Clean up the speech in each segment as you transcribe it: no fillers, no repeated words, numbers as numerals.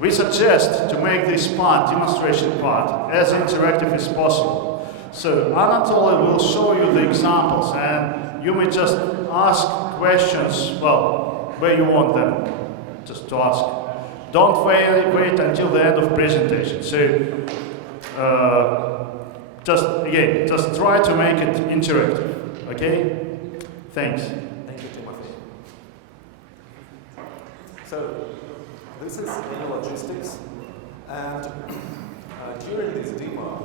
we suggest to make this part, demonstration part, as interactive as possible. So Anatoly will show you the examples, and you may just ask questions, well, where you want them, just to ask. Don't wait until the end of presentation. So just try to make it interactive, okay? Thanks. Thank you, Timothy. So, this is anyLogistics, and during this demo,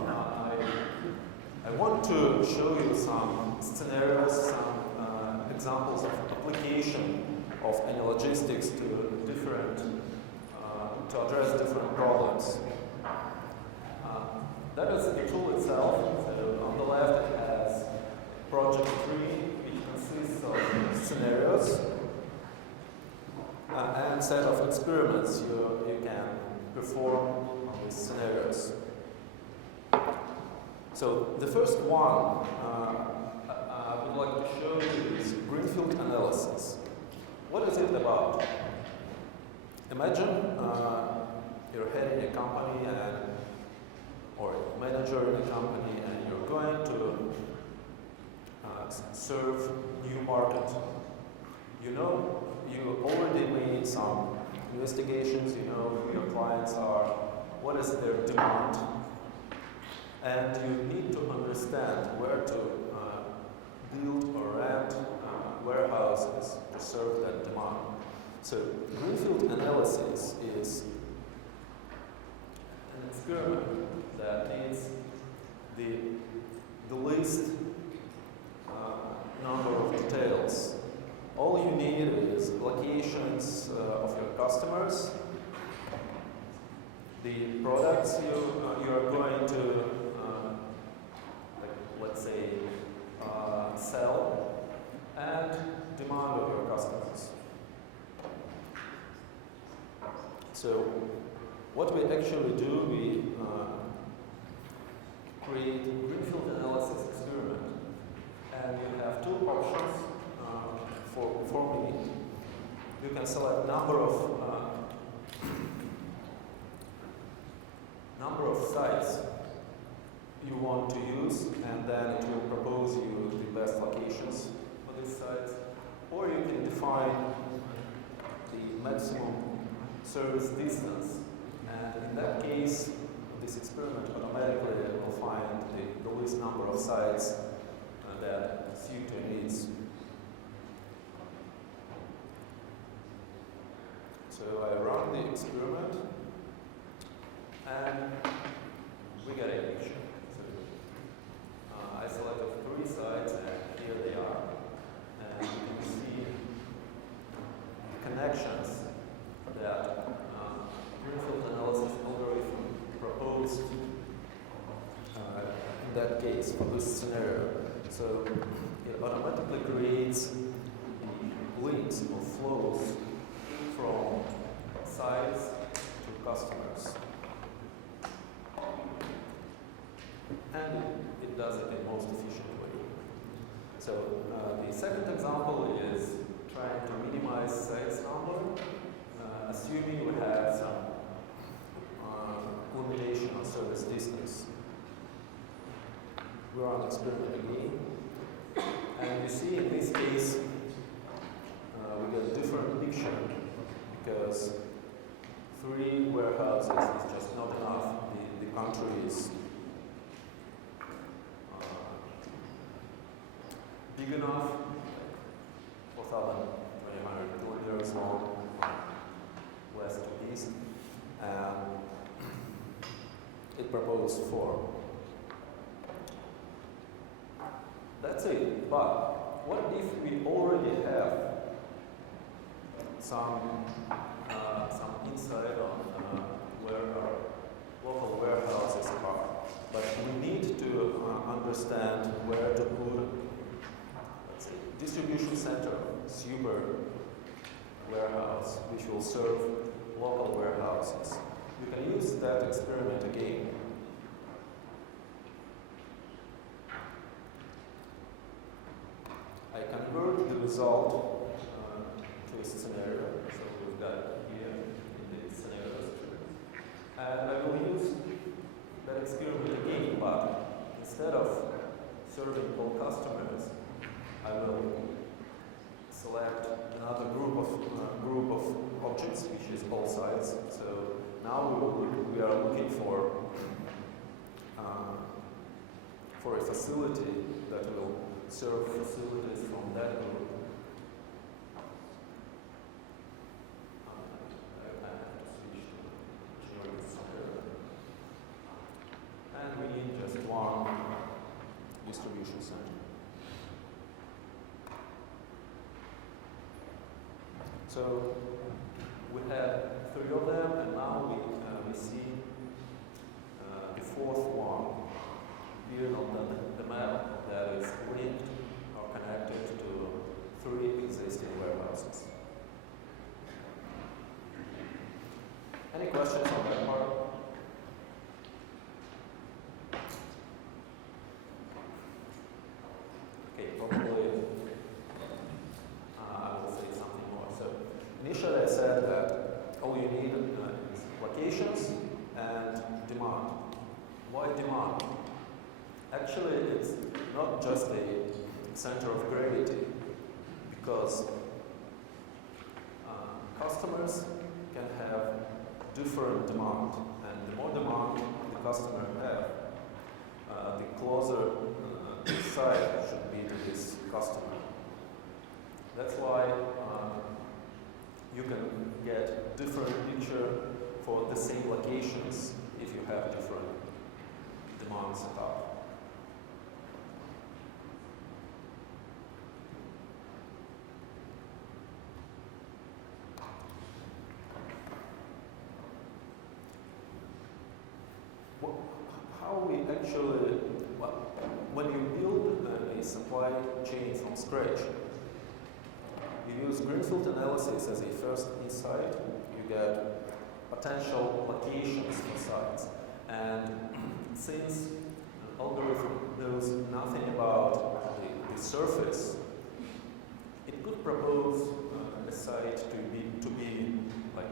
I want to show you some scenarios, some examples of application of anyLogistics to address different problems. That is the tool itself. So on the left it has project tree, which consists of scenarios and set of experiments you can perform on these scenarios. So the first one I would like to show you is Greenfield analysis. What is it about? Imagine you're heading a company or a manager in a company, and you're going to serve new market. You know, you already made some investigations, you know who your clients are, what is their demand, and you need to understand where to build or rent warehouses to serve that demand. So Greenfield analysis is an experiment that needs the least number of details. All you need is locations of your customers, the products you are going to, let's say, sell, and demand of your customers. So what we actually do, we create a Greenfield analysis experiment, and you have two options for performing it. You can select number of sites you want to use, and then it will propose you the best locations for these sites. Or you can define the maximum service distance, and in that case, this experiment automatically will find the least number of sites that suit your needs. So I run the experiment, and we get a picture. So I selected 3 sites, and here they are. And you can see the connections that Greenfield analysis algorithm proposed in that case for this scenario. So it automatically creates the links or flows from sites to customers. And it does it in the most efficient way. So the second example is trying to minimize sites number, assuming we have some limitation on service distance. We run experiment again, and you see in this case we get a different picture because 3 warehouses is just not enough. The country is big enough, 4,200 kilometers long, west to east, and it proposed 4. That's it, but what if we already have some insight on where our local warehouses are, but we need to understand where to put, let's say, distribution center, super warehouse, which will serve local warehouses. You can use that experiment again. I convert the result to a scenario. So we've got it here in the scenarios. instead of serving all customers, I will select another group of objects, which is all sites. So now we are looking for a facility that will serve facilities from that group. I have to switch to generic software. And we need just one distribution center. So we had 3 of them, and now we see the 4th one here on the map that is linked or connected to 3 existing warehouses. Any questions on that part? Okay, probably I will say something more. So initially I said that all you need is locations and demand. Why demand? Actually, it's not just a center of gravity, because customers can have different demand, and the more demand the customer have, the closer the site should be to this customer. That's why you can get different picture for the same locations if you have different demand set up. How we actually, well, when you build a supply chain from scratch, you use Greenfield analysis as a first insight. You get potential locations for sites. And since the algorithm knows nothing about the surface, it could propose a site to be like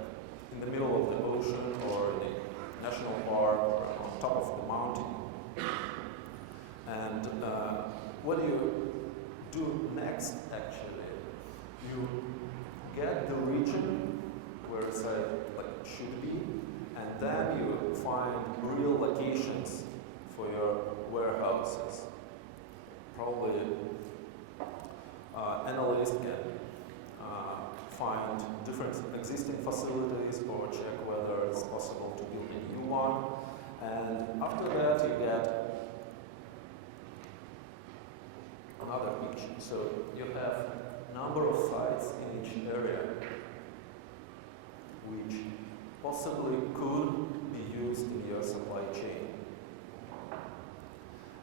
in the middle of the ocean or in a national park or on top of the mountain. And what you do next, actually, you get the region where a site should be, and then you find real locations for your warehouses. Probably analysts can find different existing facilities or check whether it's possible to build a new one. And after that, you get another picture. So you have number of sites in each area which possibly could be used in your supply chain.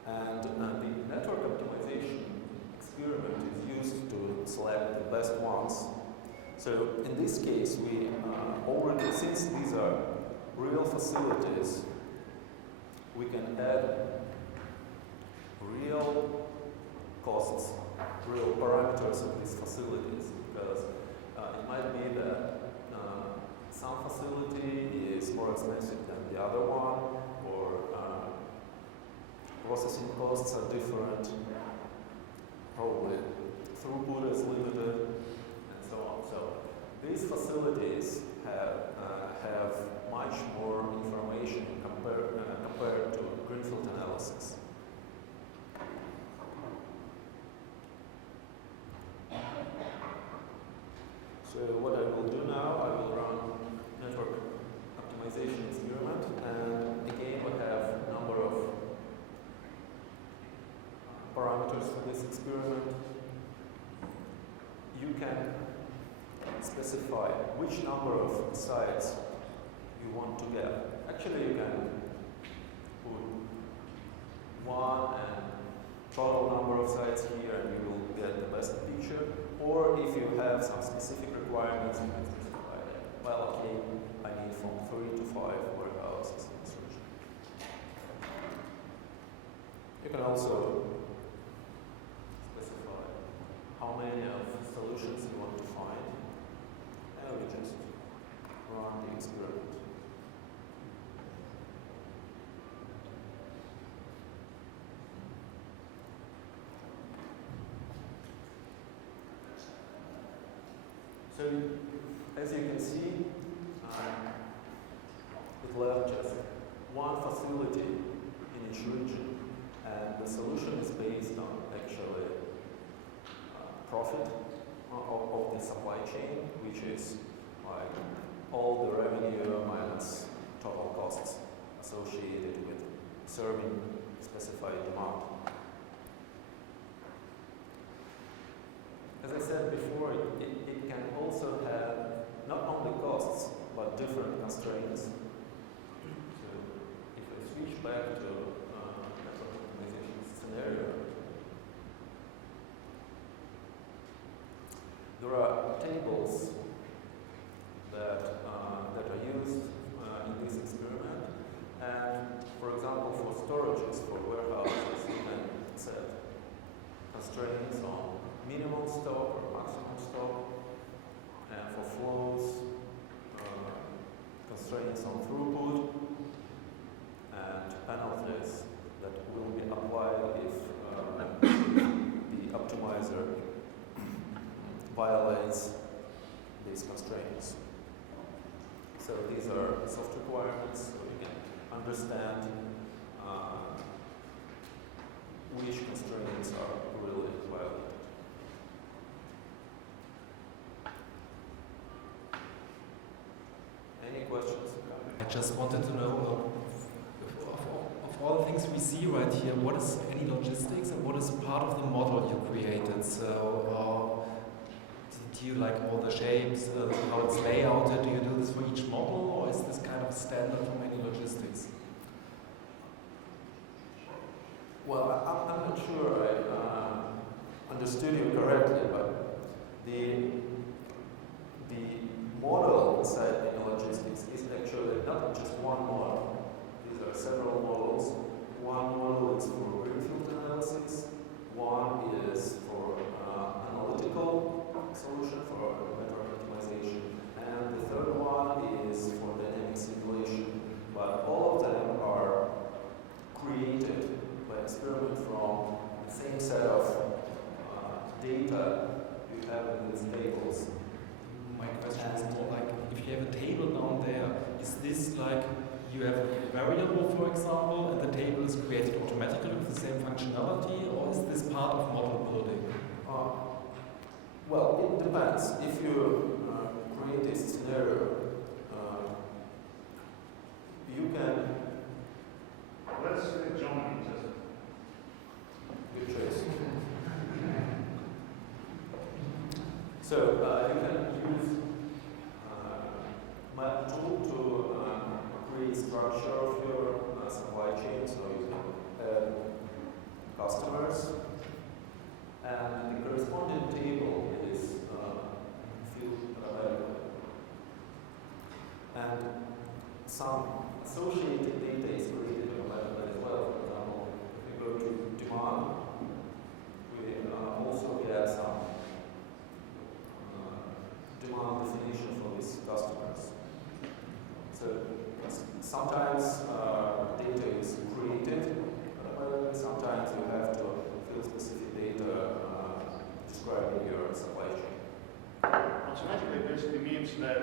And the network optimization experiment is used to select the best ones. So in this case, we already, since these are real facilities, we can add real costs, real parameters of these facilities, because it might be that some facility is more expensive than the other one, or processing costs are different, probably throughput is limited, and so on. So these facilities have much more information compared to Greenfield analysis. So what I will do now, I will run network optimization experiment, and again we have a number of parameters for this experiment. You can specify which number of sites you want to get. Actually, you can put 1 and total number of sites here, and you will get the best picture. Or if you have some specific requirements, you can specify that. Well, okay, I need from 3 to 5 warehouses in this region. You can also specify how many of solutions you want to find, and we just run the experiment. as you can see, it left just one facility in each region, and the solution is based on actually profit of the supply chain, which is like all the revenue minus total costs associated with serving specified demand. As I said before, it can also have not only costs, but different constraints. So if I switch back to network optimization scenario, there are tables that are used in this experiment. And for example, for storages, for warehouses, you can set constraints on minimum stock or maximum stock, and for flows, constraints on throughput, and penalties that will be applied if the optimizer violates these constraints. So these are soft requirements, so you can understand which constraints are really violated. Any questions? I just wanted to know, of all the things we see right here, what is anyLogistics and what is part of the model you created? So do you like all the shapes, how it's layouted? Do you do this for each model, or is this kind of standard from anyLogistics? Well, I'm not sure I understood you correctly, but the model inside anyLogistics is actually not just one model. These are several models. One model is for Greenfield analysis, one is for analytical solution for network optimization, and the third one is for dynamic simulation. But all of them are created by experiment from the same set of data you have in these tables. My question is more like, if you have a table down there, is this like you have a variable, for example, and the table is created automatically with the same functionality, or is this part of model building? Well, it depends. If you create this scenario, you can. Let's join just. Good choice. So you can use map tool to create structure of your supply chain. So you can add customers, and the corresponding table is field available, and some associated data is created automatically as well. For example, if we go to demand, we also get some demand definition for these customers. So sometimes data is created, sometimes you have to fill specific data describing your supply chain. Automatically basically means that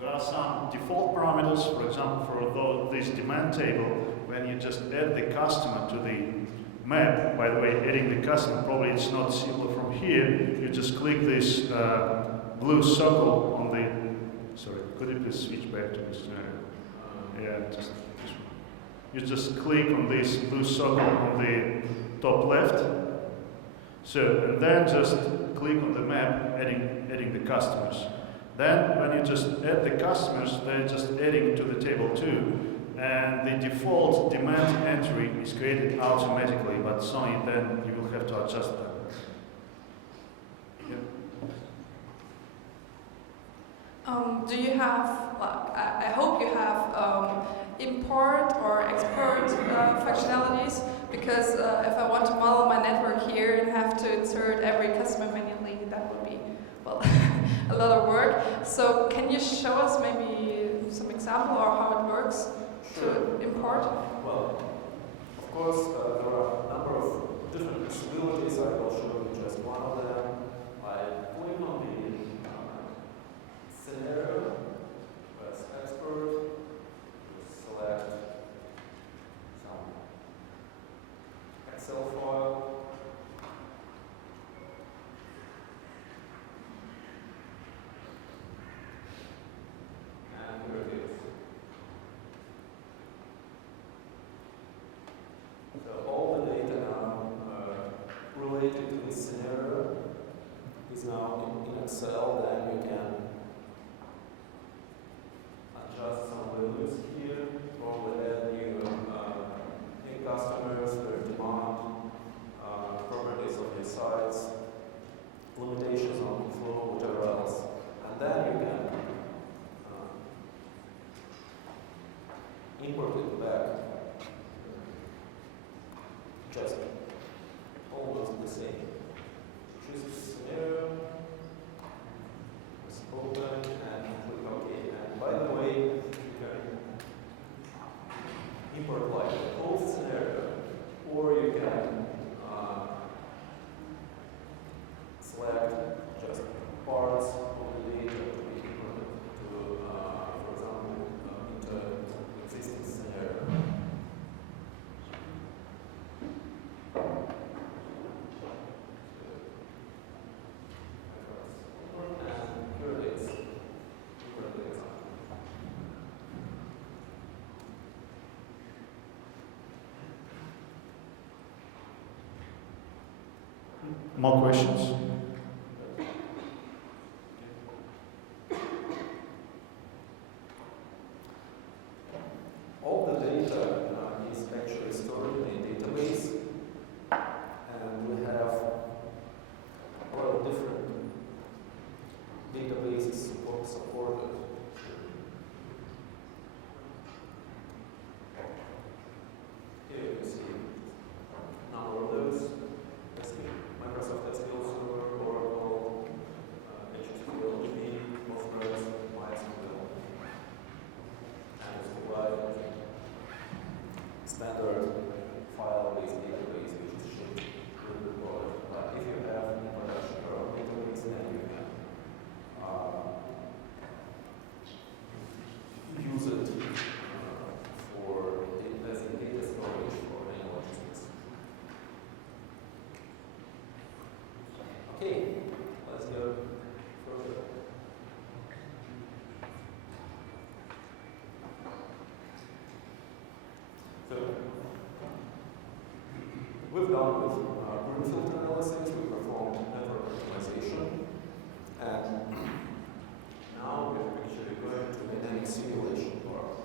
there are some default parameters, for example, for this demand table, when you just add the customer to the map. By the way, adding the customer, probably it's not simple from here. You just click this blue circle on the, sorry, could you please switch back to this scenario? Yeah, just this one. You just click on this blue circle on the top left. So, and then just click on the map, adding the customers. Then, when you just add the customers, they're just adding to the table too. And the default demand entry is created automatically, but sorry, then you will have to adjust that. Yeah. Do you have, like, I hope you have import or export functionalities, because if I want to model my network here and have to insert every customer manually, that would be, well, a lot of work. So can you show us maybe some example or how it works to import? Well, of course, there are a number of different possibilities. I will show you just one of them. Like import it back. Just almost the same. Choose the scenario, let's open and click OK. And by the way, you can import like the whole scenario, or you can select just parts of the data to be imported to, for example, into existing scenario. And here it is. Import the example. More questions? All the data is actually stored in a database, and we have a lot of different databases supported. Here you can see a number of those. Microsoft SQL Server, Oracle, HTTP, Postgres, MySQL, and SQL. Standard file-based database which is shipped to the product. But if you have a production or database, then you can use it for as a data storage for AnyLogistics. Okay, let's go further. So, we've done with Greenfield analysis, we performed network optimization, and now we're actually going to dynamic simulation part.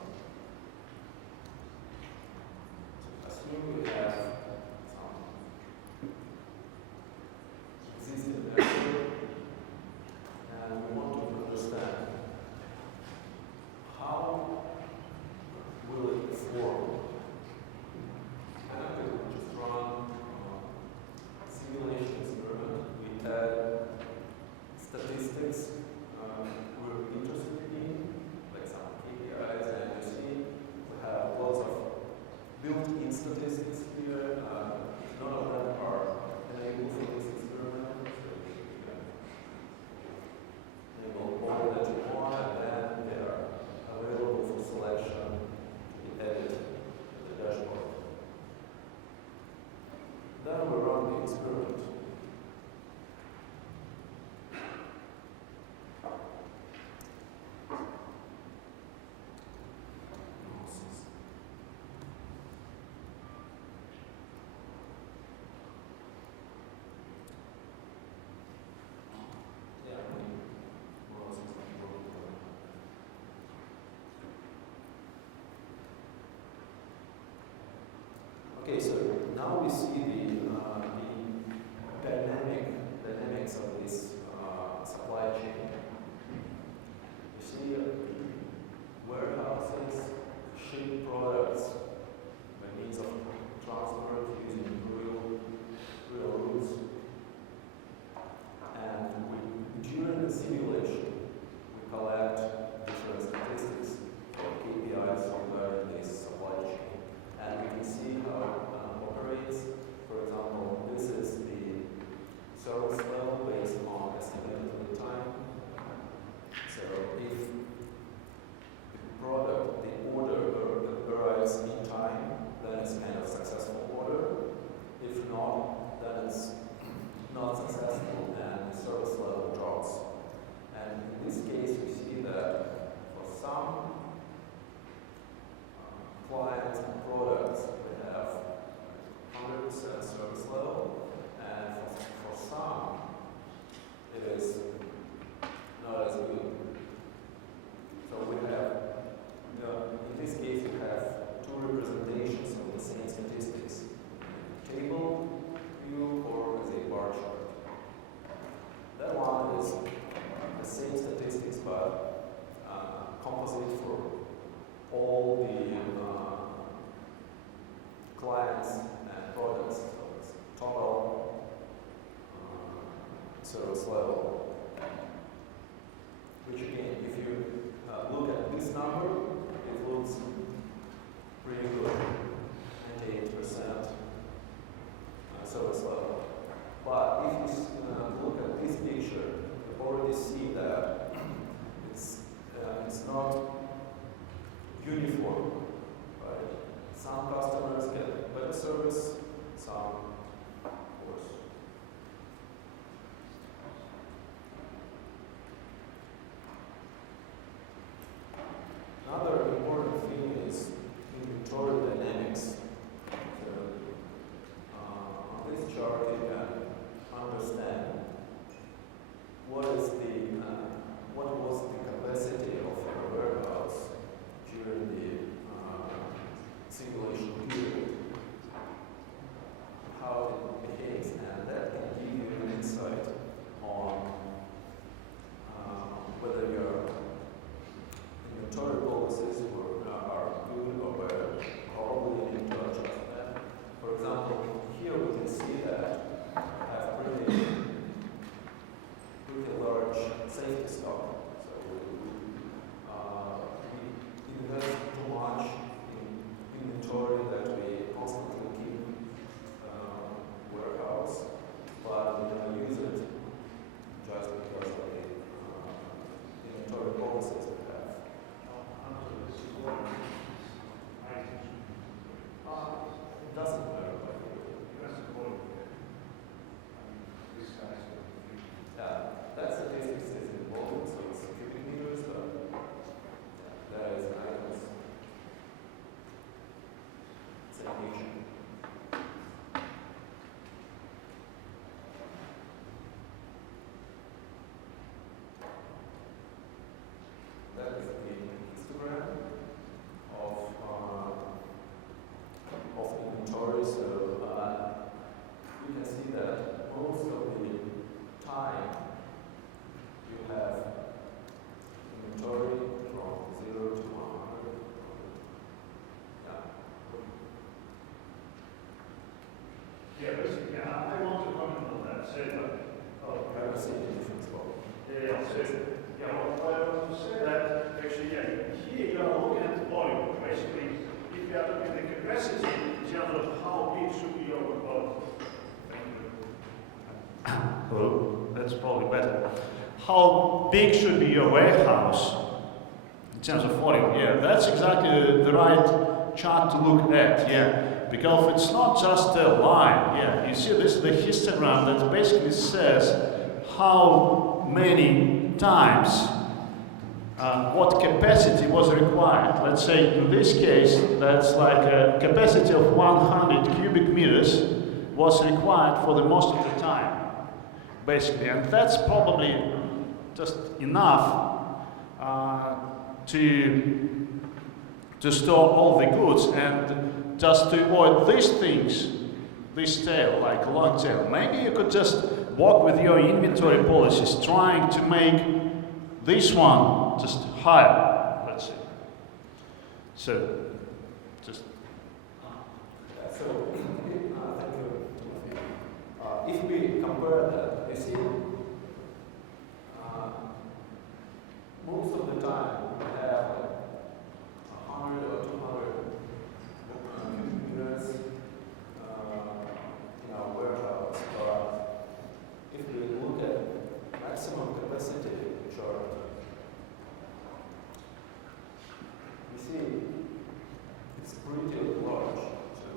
So, assume we have some existing network, and we want to understand how will it perform. And I could just run simulation experiment. We had statistics we're interested in, like some KPIs, and you see we have lots of built-in statistics here. None of them are enabled for this experiment, so you can enable all that you want, and then they are available for selection to be added to the dashboard. Then we run the experiment. Okay, so now we see the dynamics of this supply chain. You see warehouses ship products by means of transport using real routes. And during the simulation, we collect different statistics or KPIs regarding this supply chain. And we can see how it operates. For how big should be your warehouse in terms of volume. Yeah, that's exactly the right chart to look at. Yeah. Because it's not just a line, yeah. You see, this is the histogram that basically says how many times what capacity was required. Let's say in this case, that's like a capacity of 100 cubic meters was required for the most of the time, basically. And that's probably just enough to store all the goods. And just to avoid these things, this tail, like a long tail, maybe you could just work with your inventory policies, trying to make this one just higher, let's say. So, just... So, thank you, Timothy. If we compare that, you see, most of the time we have 100 or 200 units in our warehouse, but if we look at maximum capacity chart, we see it's pretty large. So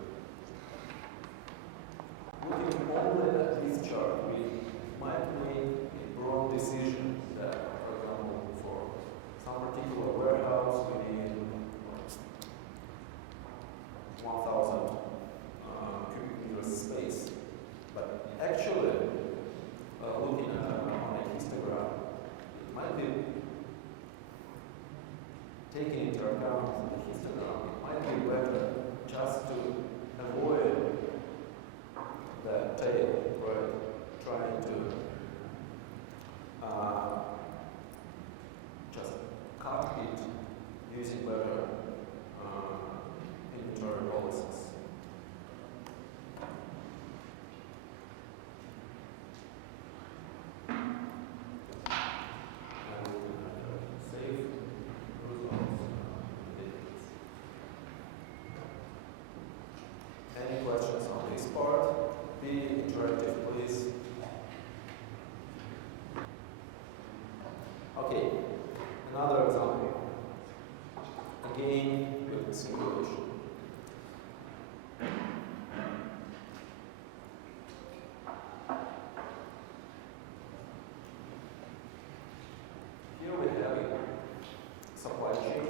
looking only at this chart, we might make a broad decision that, for example, for some particular warehouse, we need 1,000 cubic meters space. But actually, looking on a histogram, it might be taking into account the histogram. It might be better just to avoid that tail, right? Trying to just cut it using better inventory policies. And we can save results. Any questions on this part? Be interactive, please. Okay, another example. Again, with simulation. Here we have a supply chain,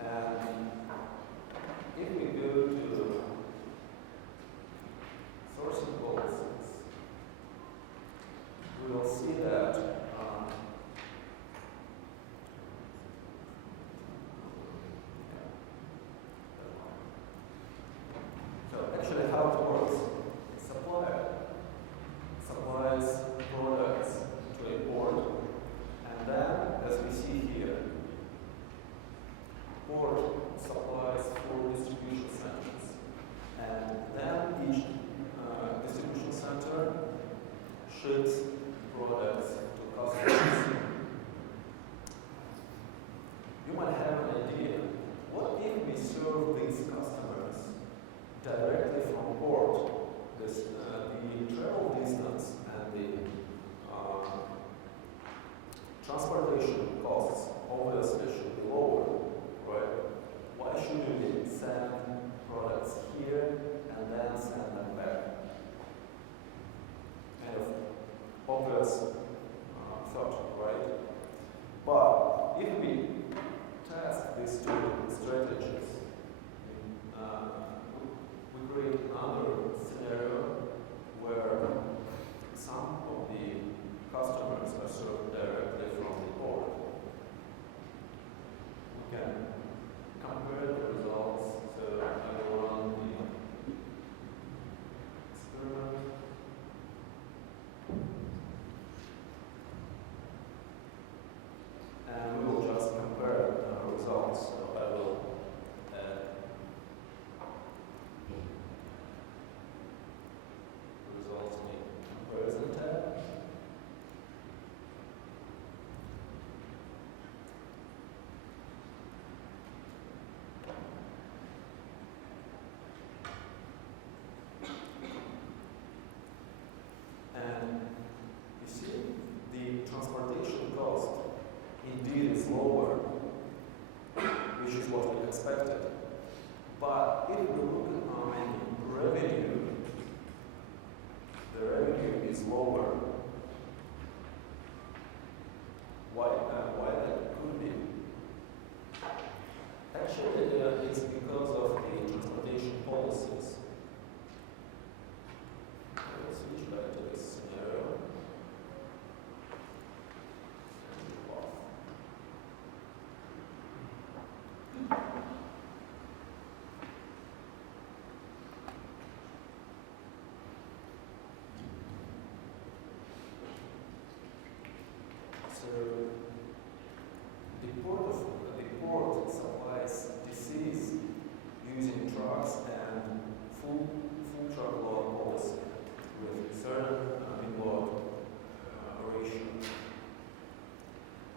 and if we go to sourcing policies, we will see that so actually how it works, supplier supplies products to a port, and then, as we see here, port supplies 4 distribution centers, and then each distribution center ships products to customers. You might have an idea, what if we serve these customers directly from port? This, the travel distance and the transportation costs obviously should be lower, right? Why shouldn't we send products here and then send them back? Kind of obvious thought, right? But if we test these two strategies, we create another scenario where some of the customers are served directly from the port. We can compare the results. So I will run the experiment. And we will just compare the results. So I which is what we expected. But if we look at revenue, the revenue is lower. Why that could be? Actually, it's because of the transportation policies. Let's switch back to this scenario. So the port supplies DCs using trucks and full truckload policy with certain inward ratio.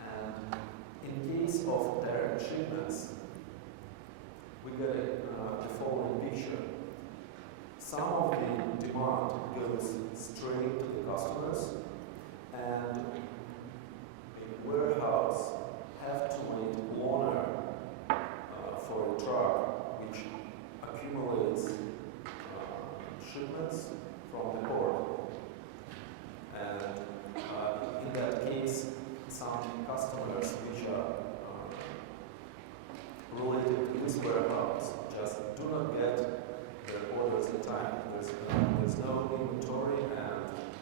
And in case of direct shipments, we get the following picture. Some of the demand goes straight to the customers, and warehouse have to wait longer for a truck which accumulates shipments from the port. And in that case, some customers which are related to this warehouse just do not get their orders in time. There's no inventory and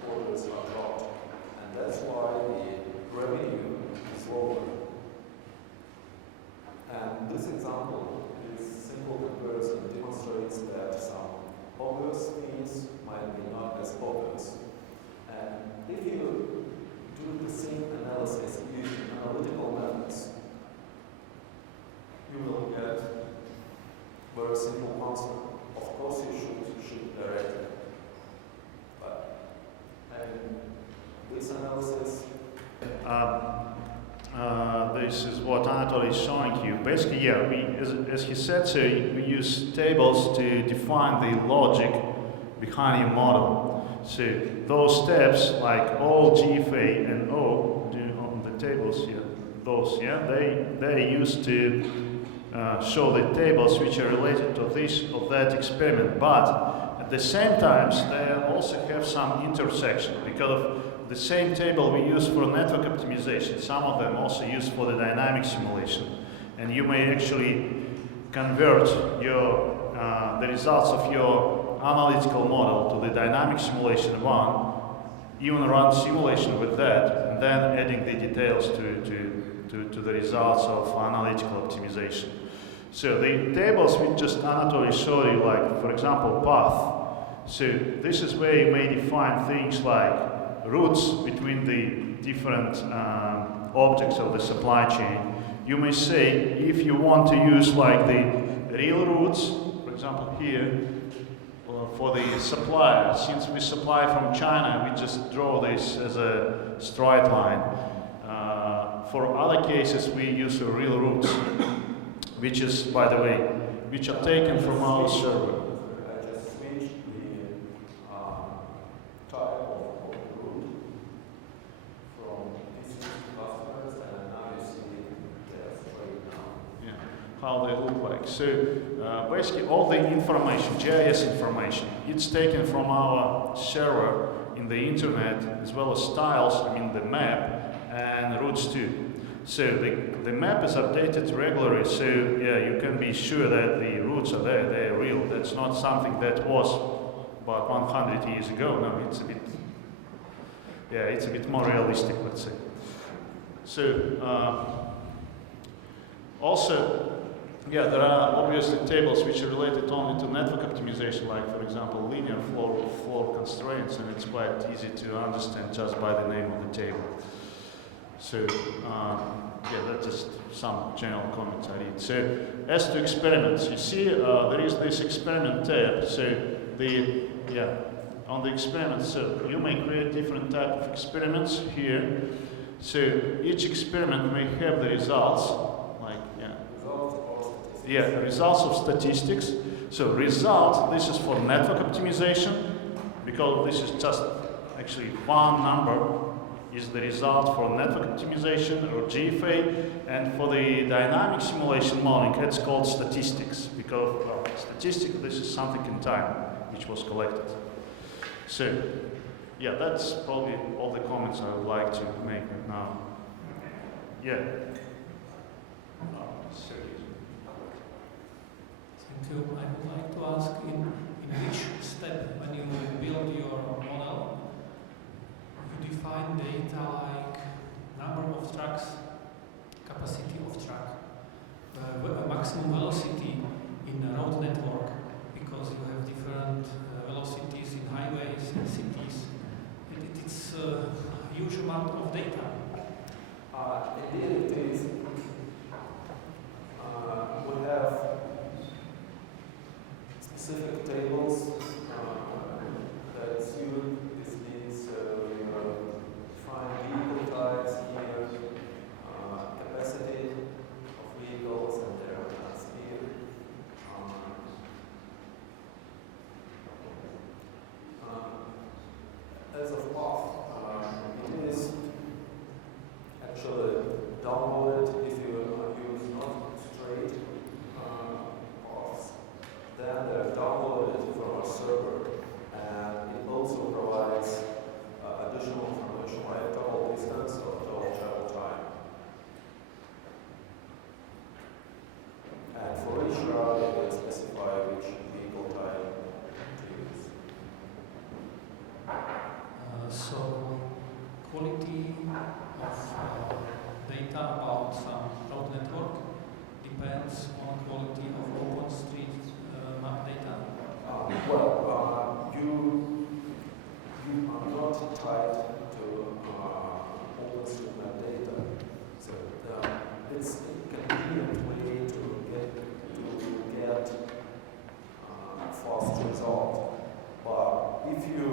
orders are dropped. And that's why the revenue is lower. And this example, this simple comparison, demonstrates that some obvious things might be not as obvious. And if you do the same analysis using analytical methods, you will get very simple answer. Of course, you should directly. But having this analysis, this is what Anatoly is showing you. Basically, yeah, as he said, so we use tables to define the logic behind your model. So those steps, like all GFA and O on the tables here, they're used to show the tables which are related to this or that experiment. But at the same time, they also have some intersection because of the same table we use for network optimization. Some of them also used for the dynamic simulation. And you may actually convert your, the results of your analytical model to the dynamic simulation one, even run simulation with that, and then adding the details to the results of analytical optimization. So the tables we just Anatoly showed you, like for example path. So this is where you may define things like routes between the different objects of the supply chain. You may say, if you want to use like the real routes, for example here, for the supplier, since we supply from China, we just draw this as a straight line. For other cases, we use real routes, which is, by the way, which are taken from our server. How they look like. So basically all the information, GIS information, it's taken from our server in the internet, as well as styles, I mean the map, and routes too. So the map is updated regularly, so yeah, you can be sure that the routes are there, they're real. That's not something that was about 100 years ago. No, it's a bit, yeah, it's a bit more realistic, let's say. So also, yeah, there are obviously tables which are related only to network optimization, like for example linear floor constraints, and it's quite easy to understand just by the name of the table. So yeah, that's just some general comments I read. So as to experiments, you see there is this experiment tab. So on the experiments, so you may create different type of experiments here. So each experiment may have the results, like results of statistics. So result, this is for network optimization, because this is just actually one number is the result for network optimization or GFA, and for the dynamic simulation modeling, it's called statistics, because well, statistics, this is something in time which was collected. So, yeah, that's probably all the comments I would like to make right now. Yeah. Thank you. I would like to ask in which step, when you build your model, you define data like number of tracks, capacity of track, maximum velocity in a road network, because you have different velocities in highways and cities. It's a huge amount of data. Indeed, it is. We have specific tables that suit this needs. So we define vehicle types here, capacity of vehicles and their speed. As of path, it is actually downloaded if you use not straight paths. Then they're downloaded from a server, and it also provides additional information like total distance or total travel time. And for each route, you can specify which vehicle type to use. So, quality of data about some road network depends on quality of OpenStreet map data. You are not tied to OpenStreetMap data. So it's a convenient way to get fast result. But if you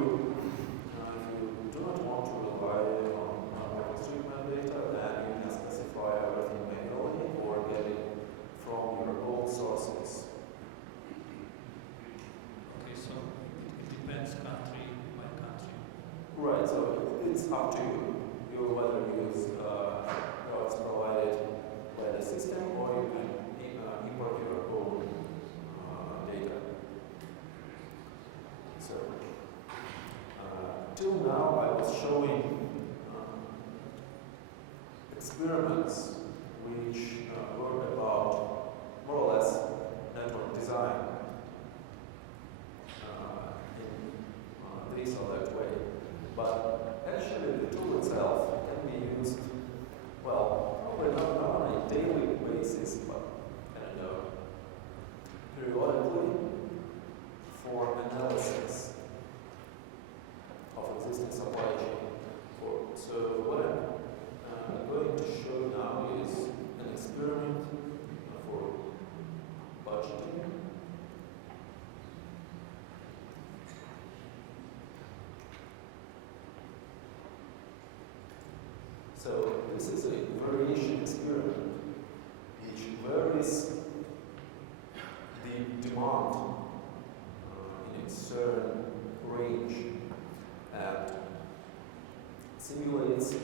do not want to rely on OpenStreetMap data, then you can specify everything manually or get it from your own sources. Okay, so it depends country by country. Right, so it's up to you. You whether use what's provided by the system, or you can import your own data. So till now I was showing experiments which were about more or less network design in this or that way. But actually the tool itself can be used, well, probably not on a daily basis, but periodically for analysis of existing supply chain. So what I'm going to show now is an experiment for budgeting. So this is a variation experiment which varies the demand in a certain range and simulates the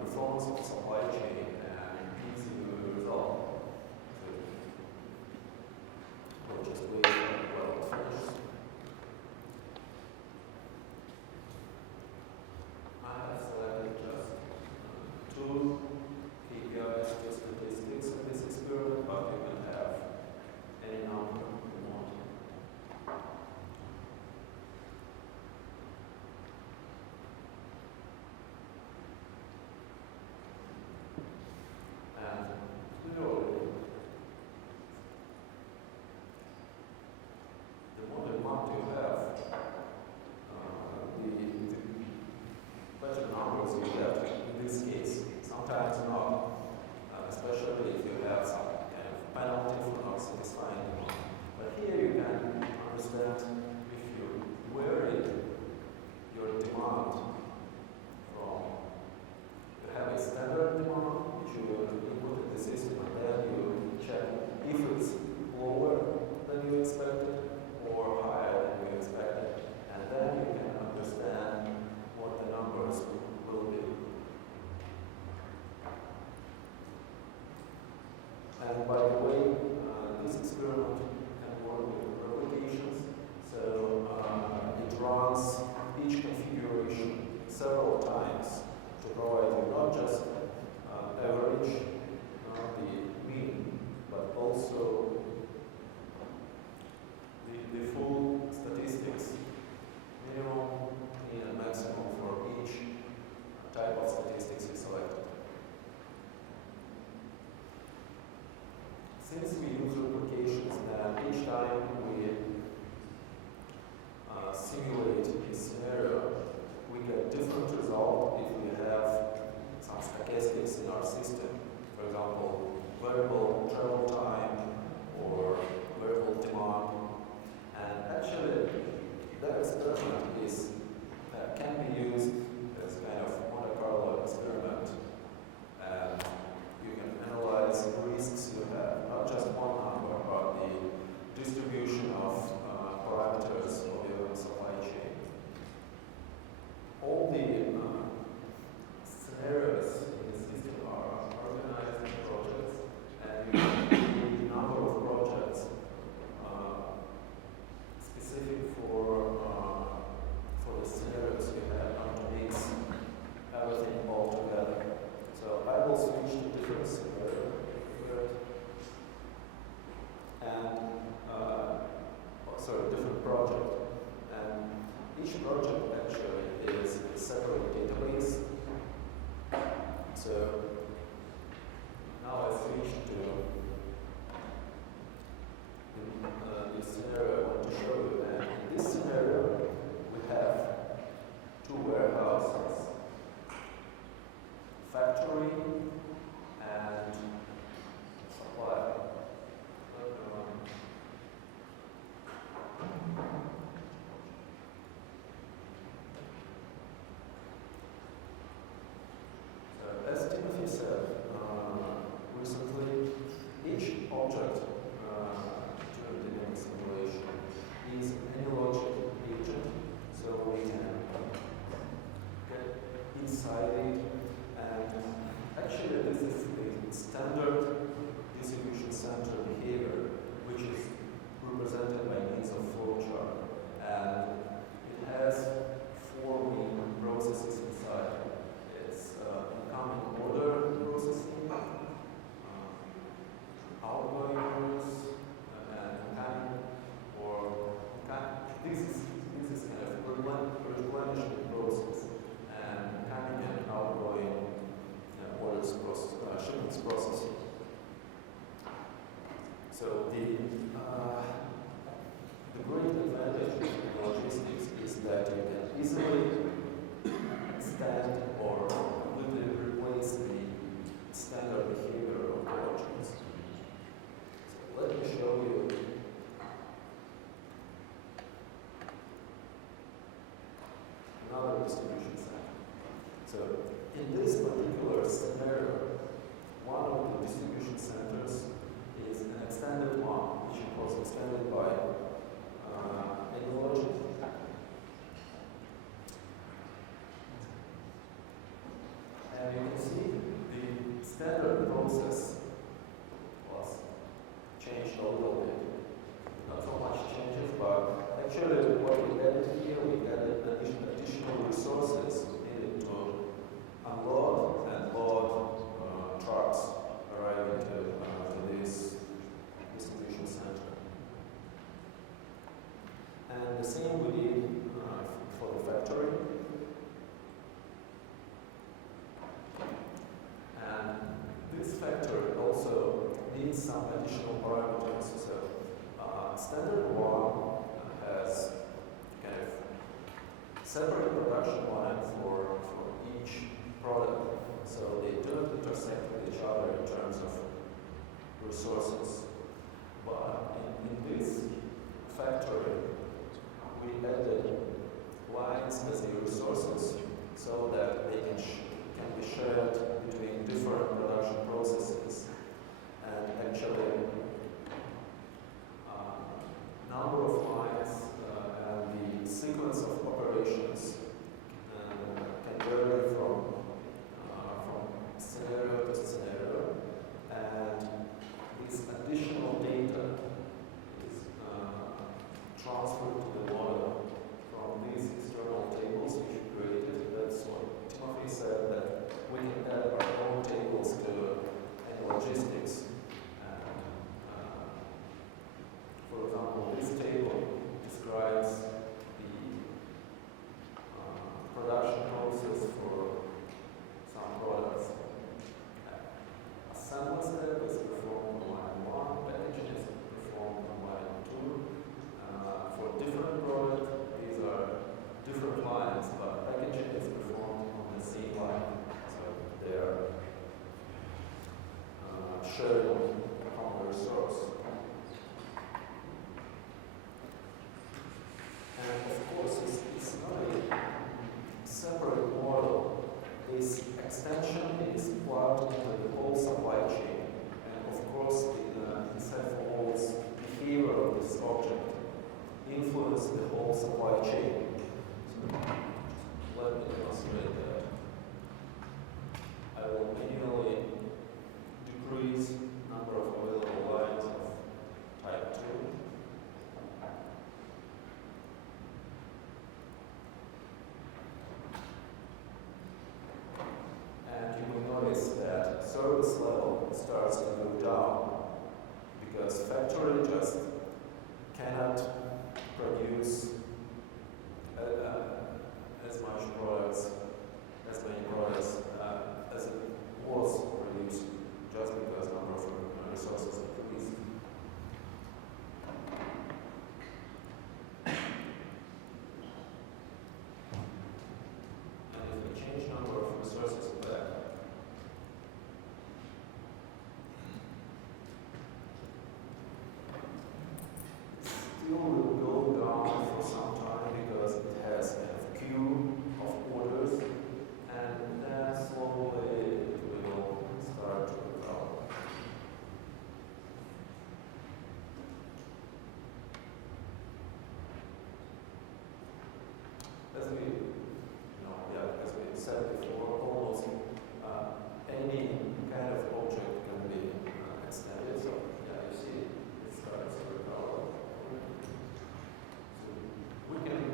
performance of the supply chain and gives you a result. So we'll just wait while it finishes. I have selected just two KPIs, just statistics in this experiment, but you can have any number you want. And each time we simulate a scenario, we get different result if we have some statistics in our system. For example, variable travel time or variable demand. And actually, that experiment is can be used as kind of Monte Carlo experiment. And you can analyze the risks you have, not just one number, but the distribution of parameters of your supply chain. All the scenarios in the system are organized in projects, and you can create a number of projects specific for the scenarios you have, not to mix everything all together. So I will switch to different scenario and different project. And each project actually is a separate database. So now I switch to the scenario I want to show you. And in this scenario, we have two warehouses, factory and supply. So as Timothy said recently, each object during the dynamic simulation is an AnyLogic agent, so we can get inside it. And actually, this is the standard distribution center behavior, which is represented by means of flowchart. And it has four main processes inside. It's incoming order processing, outgoing orders, and incoming or this is kind of replenishment process, and incoming and outgoing orders process, shipments processing. So the great advantage of logistics is that you can easily extend or completely replace the standard behavior of the objects. So let me show you another distribution center. So in this particular scenario, one of the distribution centers is an extended one, which was extended by AnyLogic. And you can see the standard process was changed a little bit. Not so much changes, but actually what we added here, we added additional resources needed to unload and load trucks arriving to this distribution center. And the same we did for the factory. And this factory also needs some additional parameters. So standard one has kind of separate production line for each product. So they don't intersect with each other in terms of resources. But in this factory, we added lines as the resources so that they can be shared between different production processes. And actually, number of lines and the sequence of operations can vary from scenario to scenario. And this additional notice the whole supply chain. So let me demonstrate that. I will manually decrease number of available lines of type 2. And you will notice that service level starts to go down because factory just cannot produce as much products, as many products as it was produced, just because number of resources increased. And if we change number of resources back, still will go down for some time because it has a queue of orders, and then slowly it will start to recover. As we said before, almost any kind of object can be extended. So yeah, you see it starts to recover. We can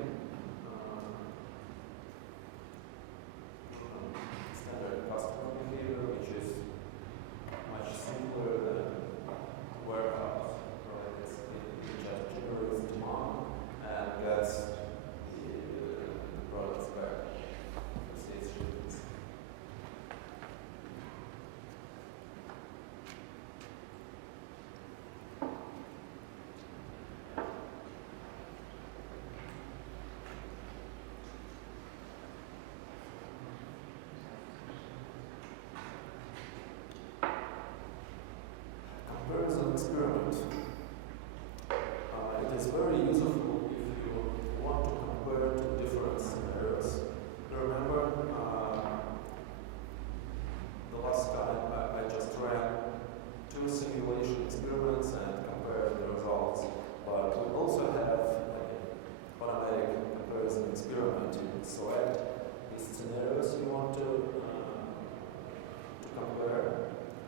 standard customer behavior, which is much simpler than warehouse, right? It just generates demand and gets the products back. It's shipments. Comparison experiment. It is very useful if you want to compare two different scenarios. Remember, the last time I just ran two simulation experiments and compared the results. But we also have like an automatic comparison experiment. You select the scenarios you want to compare,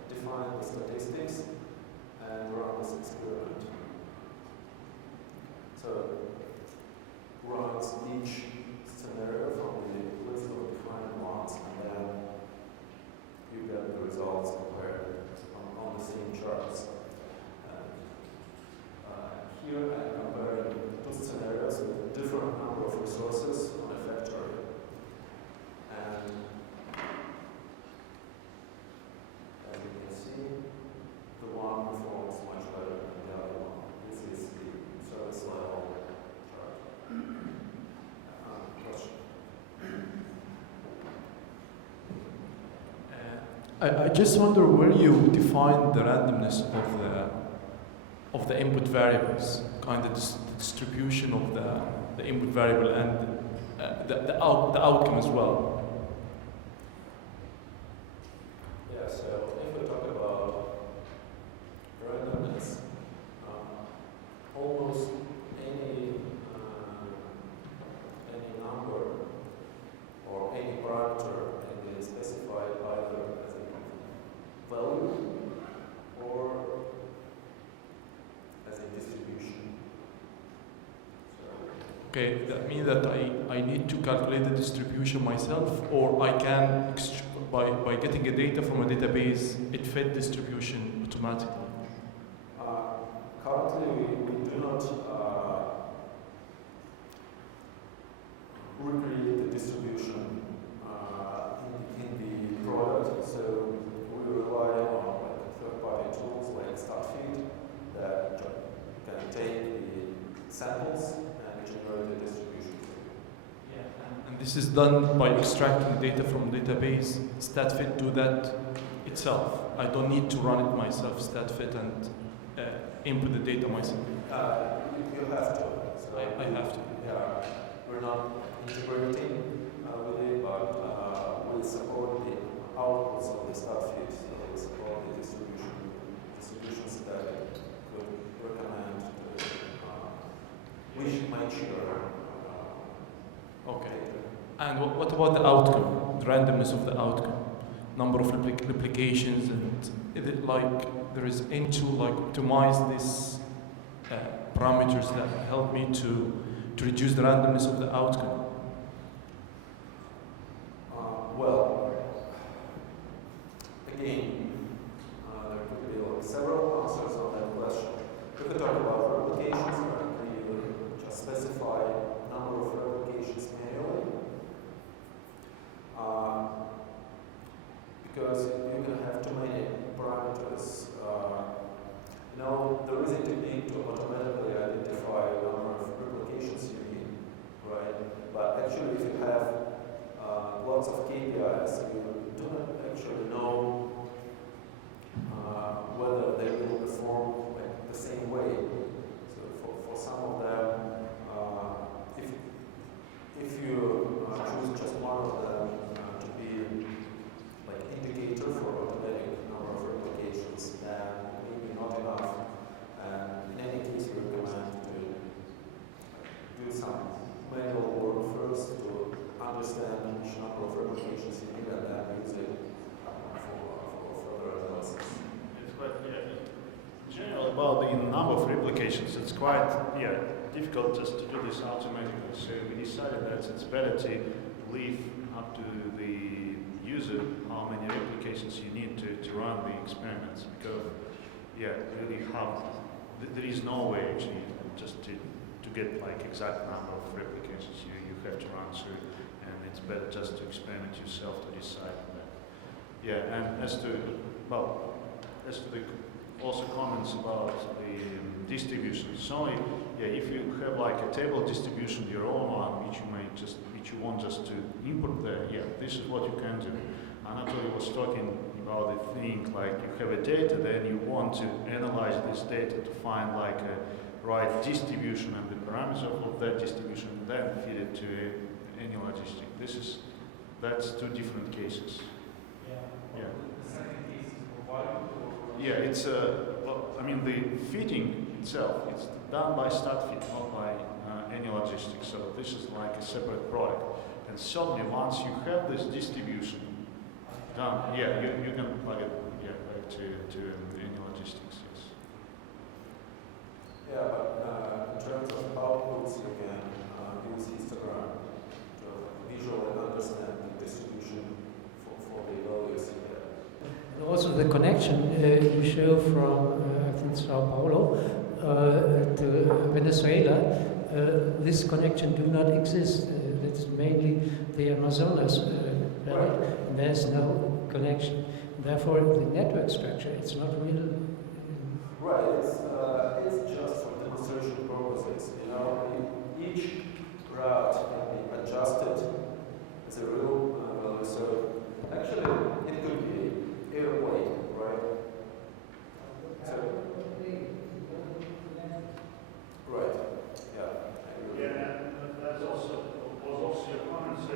define the statistics, and run this experiment. So runs each scenario from the list of defined ones, and then you get the results compared on the same charts. Here I'm comparing two scenarios with different number of resources on a factory. And as you can see, the one performs much better than the other one. This is the service level chart. Question? I just wonder where you define the randomness of the input variables, kind of the distribution of the input variable and the outcome as well. Yeah, so if we talk about randomness, almost any number or any parameter can be specified either as a value or as a distribution. Okay, that means that I need to calculate the distribution myself, or I can, by getting a data from a database, it fed distribution automatically. Currently, we do not recreate the distribution in the product, so we rely on third-party tools like StatFeed that can take the samples and generate the distribution. Yeah. And this is done by extracting data from database. StatFit do that itself. I don't need to run it myself, StatFit, and input the data myself. You have to. So I have to. Yeah, we're not integrating with it, but we support the outputs of the StatFeed. So we support the distributions that could recommend which might choose And what about the outcome, the randomness of the outcome? Number of replications, and is it like there is any tool like optimize these parameters that help me to reduce the randomness of the outcome? Well, again, there could be like several answers on that question. We could talk about replications, where you just specify number of replications manually. Because you can have too many parameters. There is a technique to automatically identify the number of replications you need, right? But actually, if you have lots of KPIs, you do not actually know whether they will perform like the same way. So for some of them, if you choose just one of them to be like indicator for automatic number of replications, then maybe not enough. And in any case, you recommend to do some manual work first to understand which number of replications you need and then use it for further analysis. It's quite, in general, about the number of replications, it's quite, difficult just to do this automatically. So we decided that it's better to leave up to the user how many replications you need to run the experiments, because, really there is no way actually just to get like exact number of replications you have to run through, and it's better just to experiment yourself to decide on that. And as to the also comments about the distribution, it's only if you have like a table distribution, your own one, which you want just to input there, this is what you can do. Anatoly was talking about the thing like you have a data, then you want to analyze this data to find like a right distribution and the parameters of that distribution, and then feed it to AnyLogistic. That's two different cases. The second case is provided. It's the fitting itself, it's done by StatFit, not by anyLogistic. So this is like a separate product. And certainly once you have this distribution done, you can plug it back to anyLogistic. Yes. But in terms of outputs, you can use Instagram to visually understand the distribution for the values you get. And also the connection you show from, I think, Sao Paulo to Venezuela, this connection do not exist. It's mainly the Amazonas valley, and there's no connection. Therefore, the network structure, it's not real. Right, it's just for demonstration purposes. Each route can be adjusted as a real value. So actually, it could be airplane, right? So, right. I agree. That's also your comment. So,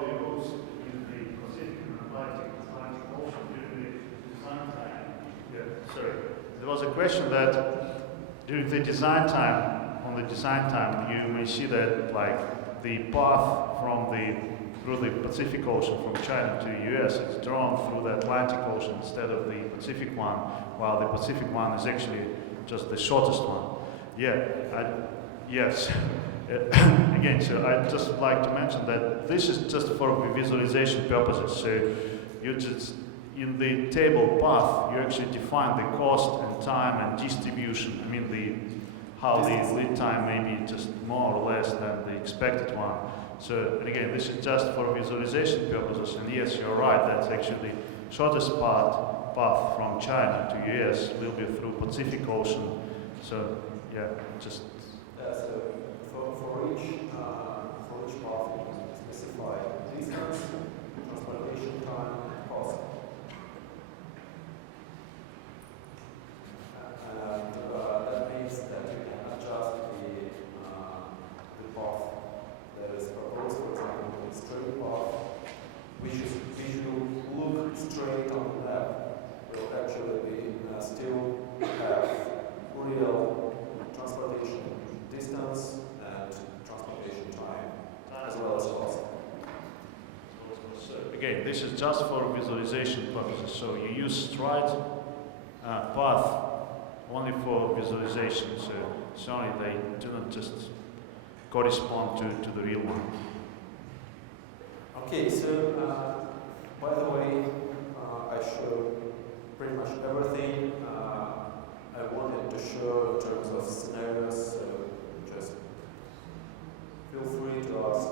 the routes in the Pacific and Atlantic Ocean during the design time. There was a question that during the design time, you may see that like the path through the Pacific Ocean from China to the US is drawn through the Atlantic Ocean instead of the Pacific one, while the Pacific one is actually just the shortest one. Yes. Again, so I'd just like to mention that this is just for visualization purposes. So you just, in the table path, you actually define the cost and time and distribution. How the lead time may be just more or less than the expected one. So, and again, this is just for visualization purposes. And yes, you're right, that's actually shortest path from China to US will be through Pacific Ocean. So, just. So for each path, you can specify distance, transportation time, and cost. And that means that you can adjust the path that is proposed. For example, the straight path, which will look straight on the map, will actually be still have real transportation distance and transportation time, as well as this is just for visualization purposes. So you use stride path only for visualization. So sorry, they do not just correspond to the real one. Okay, so by the way, I showed pretty much everything I wanted to show in terms of scenarios. So just feel free to ask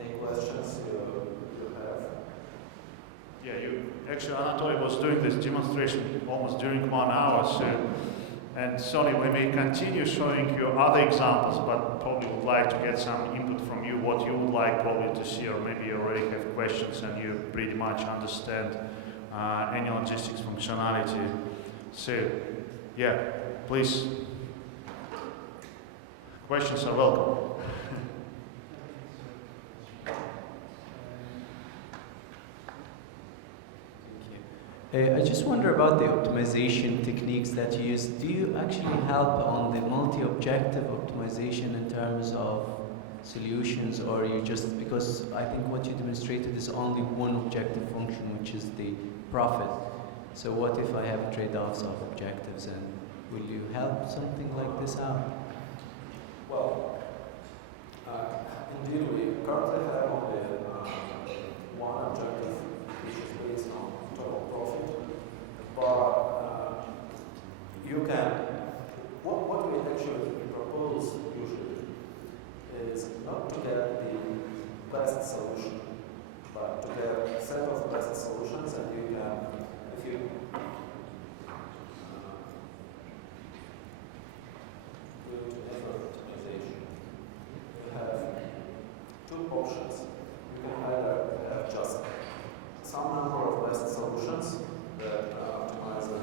any questions you have. Yeah, actually Anatoly was doing this demonstration almost during 1 hour. So, and sorry, we may continue showing you other examples, but probably would like to get some input from you, what you would like probably to see, or maybe you already have questions and you pretty much understand anyLogistics functionality. So, yeah, please, questions are welcome. I just wonder about the optimization techniques that you use. Do you actually help on the multi-objective optimization in terms of solutions, or you just, because I think what you demonstrated is only one objective function, which is the profit. So what if I have trade-offs of objectives, and will you help something like this out? Well, indeed, we currently have only one objective, which is based on total profit. But you can, what we actually propose usually is not to get the best solution, but to get a set of best solutions, and you can, if you go to network optimization, you have two options. You can either have just some number of best solutions that optimizer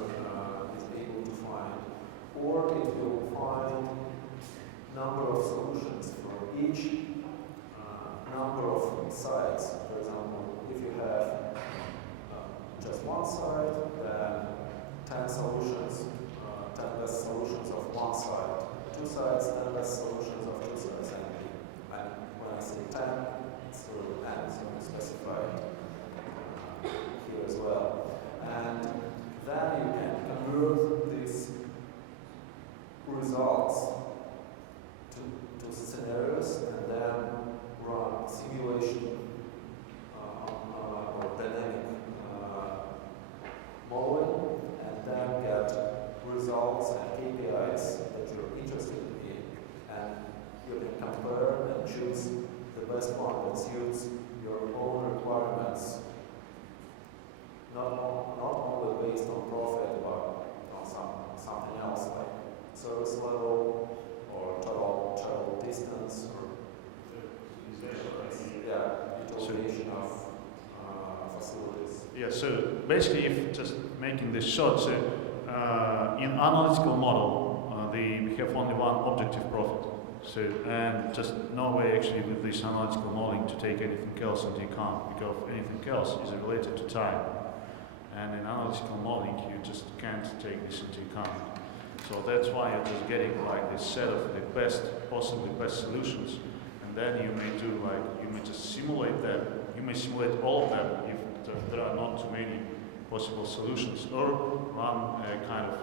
is able to find, or it will find number of solutions for each number of sites. For example, if you have just one site, then 10 solutions, 10 best solutions of one site. 2 sites, 10 best solutions of 2 sites. And when I say 10, it's sort of n, so it's specified here as well. And then you can convert these results to scenarios, and then run simulation or dynamic modeling, and then get results and KPIs that you're interested in, and you can compare and choose the best one that suits your own requirements, not only based on profit, but on something else like service level or total travel distance, or utilization of facilities. Yeah, so basically, if just making this short, so in analytical model, we have only one objective profit. So, and just no way actually with this analytical modeling to take anything else into account, because anything else is related to time. And in analytical modeling, you just can't take this into account. So that's why you're just getting like this set of the best, possibly best solutions. And then you may do like, you may just simulate them. You may simulate all of them if there are not too many possible solutions, or run a kind of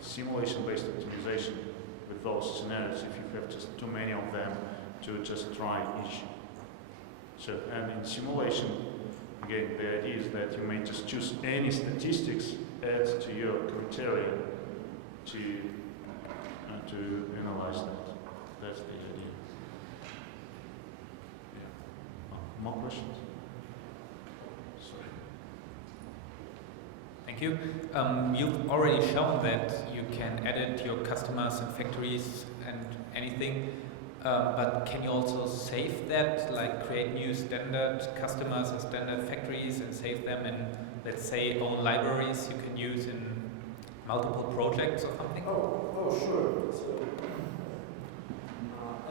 simulation-based optimization with those scenarios if you have just too many of them to just try each. So, and in simulation, again, the idea is that you may just choose any statistics, add to your criteria to analyze that. That's the idea. Yeah. More questions? Sorry. Thank you. You've already shown that you can edit your customers and factories and anything, but can you also save that, like create new standard customers and standard factories and save them in, let's say, own libraries you can use in multiple projects or something? Oh, sure. So,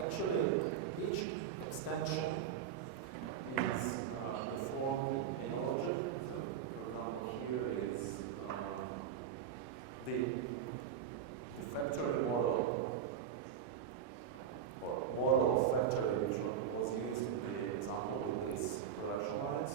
actually, each extension is performed in AnyLogic. So, for example, here is the factory model, or model of factory, which was used in the example with these production lines.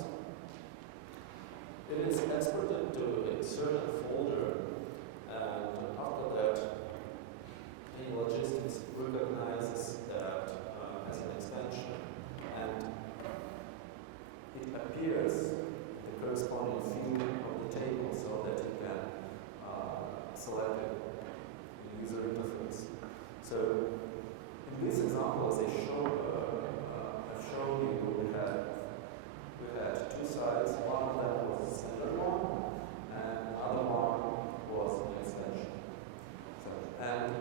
And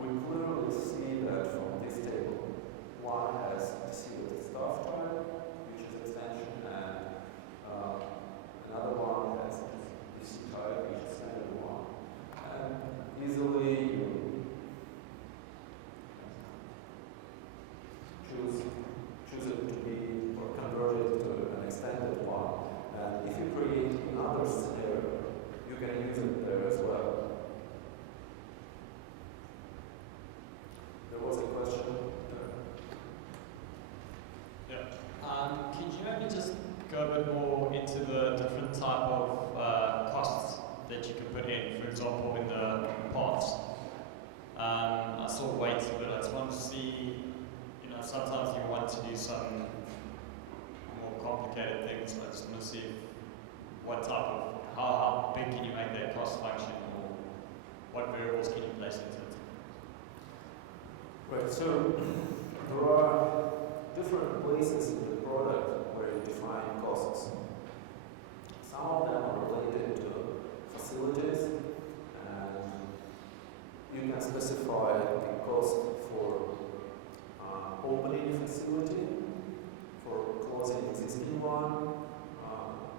we clearly see that from this table, one has distributed staff type, which is extension, and another one has DC type, which is standard one. And easily you choose it to be or convert it to an extended one. And if you create another scenario, you can use it there as well. There was a question. Could you maybe just go a bit more into the different type of costs that you can put in? For example, in the parts, I saw weights, but I just want to see, sometimes you want to do some more complicated things. I just want to see what type of, how big can you make that cost function, or what variables can you place into it? Right, so there are different places in the product where you define costs. Some of them are related to facilities, and you can specify the cost for opening a facility, for closing existing one,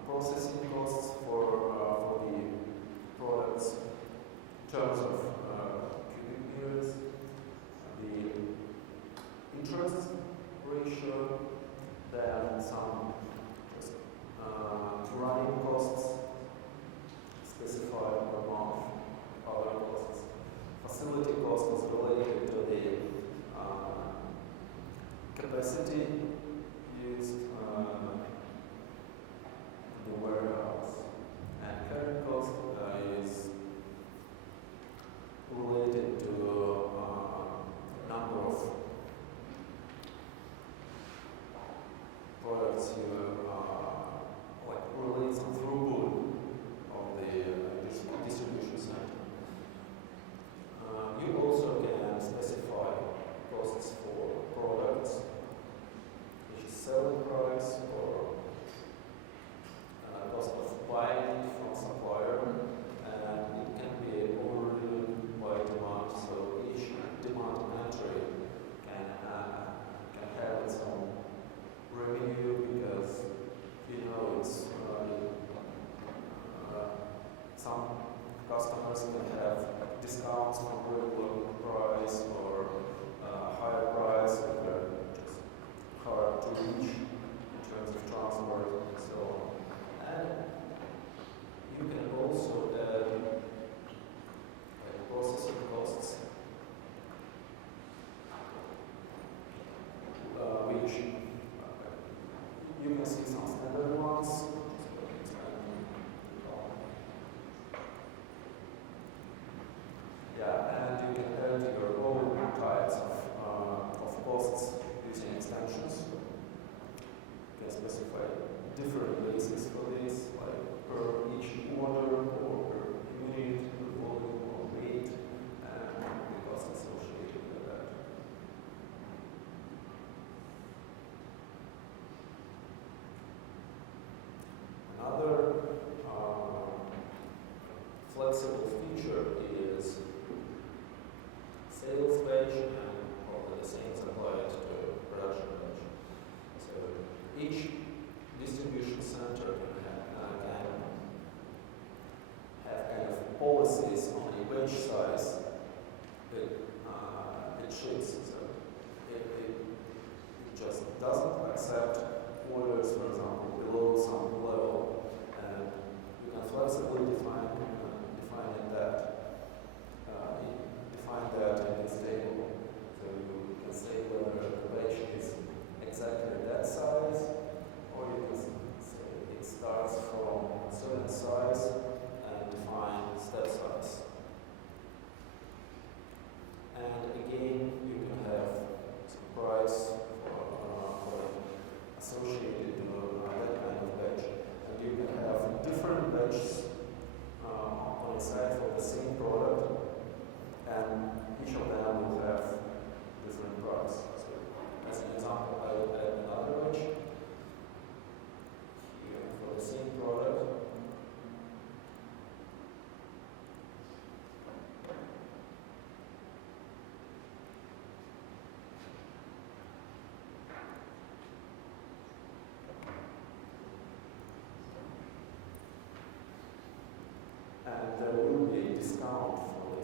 processing costs for the products in terms of cubic meters, the interest ratio, then some just running costs specified per month, other costs. Facility cost is related to the capacity used in the warehouse, and carrying cost is related to number of products you like relates to throughput of the distribution center. You also can specify costs for products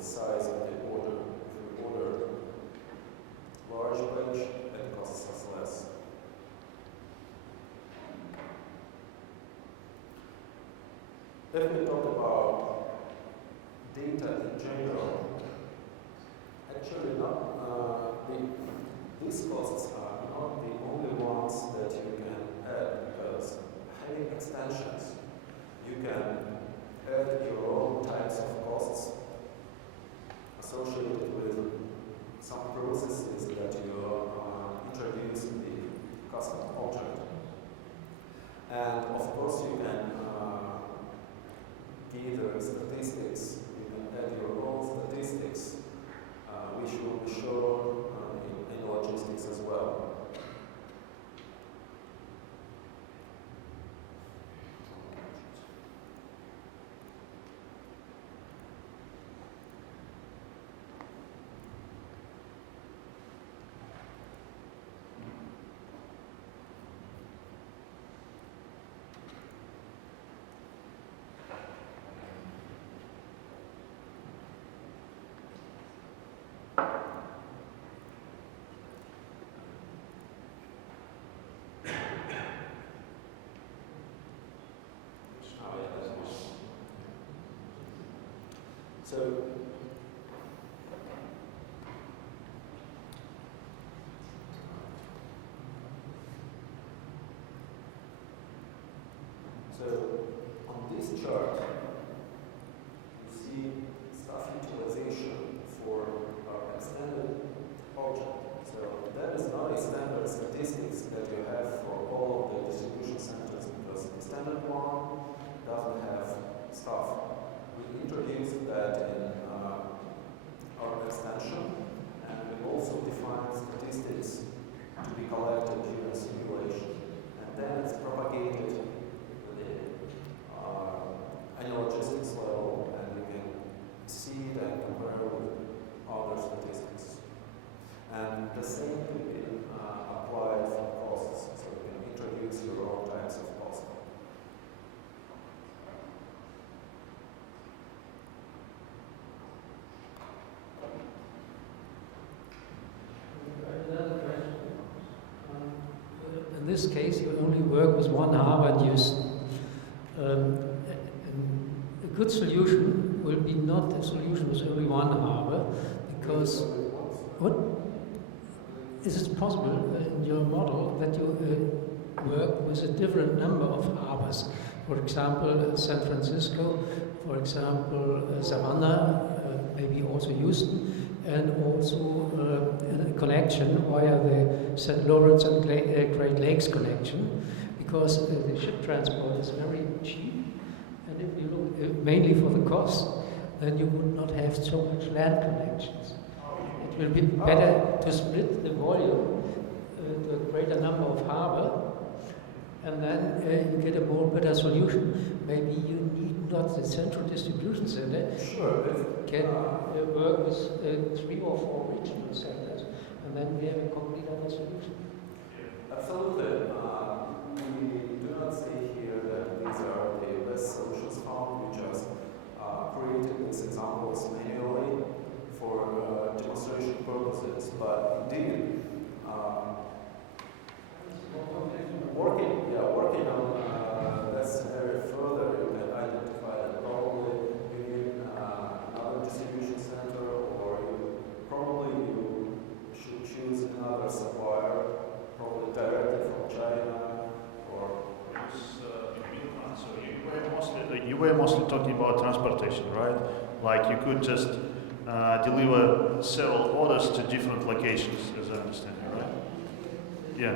size of the order. If you order large batch, it costs us less. If we talk about data in general, actually these costs are not the only ones that you can add, because having extensions, you can add your own types of costs associated with some processes that you introduce in the custom object. And of course you can gather statistics, you can add your own statistics, which will be shown in anyLogistics as well. So on this chart, you see staff utilization for our extended object. So that is not a standard statistics that you have for all of the distribution centers, because the standard one doesn't have staff. We introduced that in our extension, and we also define statistics to be collected during simulation, and then it's propagated to the anyLogistics level, and you can see it and compare with other statistics. And the same can be applied for costs, so you can introduce your own types of costs. Another question. In this case, you only work with one harbor and use a good solution will be not a solution with only one harbor, because what is it possible in your model that you work with a different number of harbors? For example, San Francisco, for example, Savannah, maybe also Houston, and also a connection via the St. Lawrence and Great Lakes connection, because the ship transport is very cheap, and if you look mainly for the cost, then you would not have so much land connections. It will be better to split the volume to a greater number of harbor, and then you get a more better solution. Maybe you need not the central distribution center. Sure. Can work with 3 or 4 regional centers, and then we have a complete other solution. Absolutely. We do not say here that these are the best solutions found. We just created these examples manually for demonstration purposes. But indeed, working on that scenario further, you can identify that probably you need another distribution center, or you should choose another supplier, probably directly from China, or you were mostly talking about transportation, right? Like you could just deliver several orders to different locations, as I understand it, right? Yeah.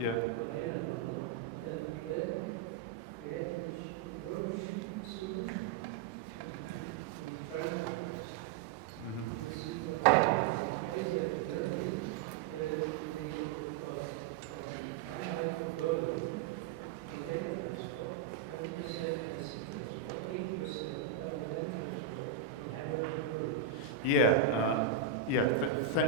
Yeah.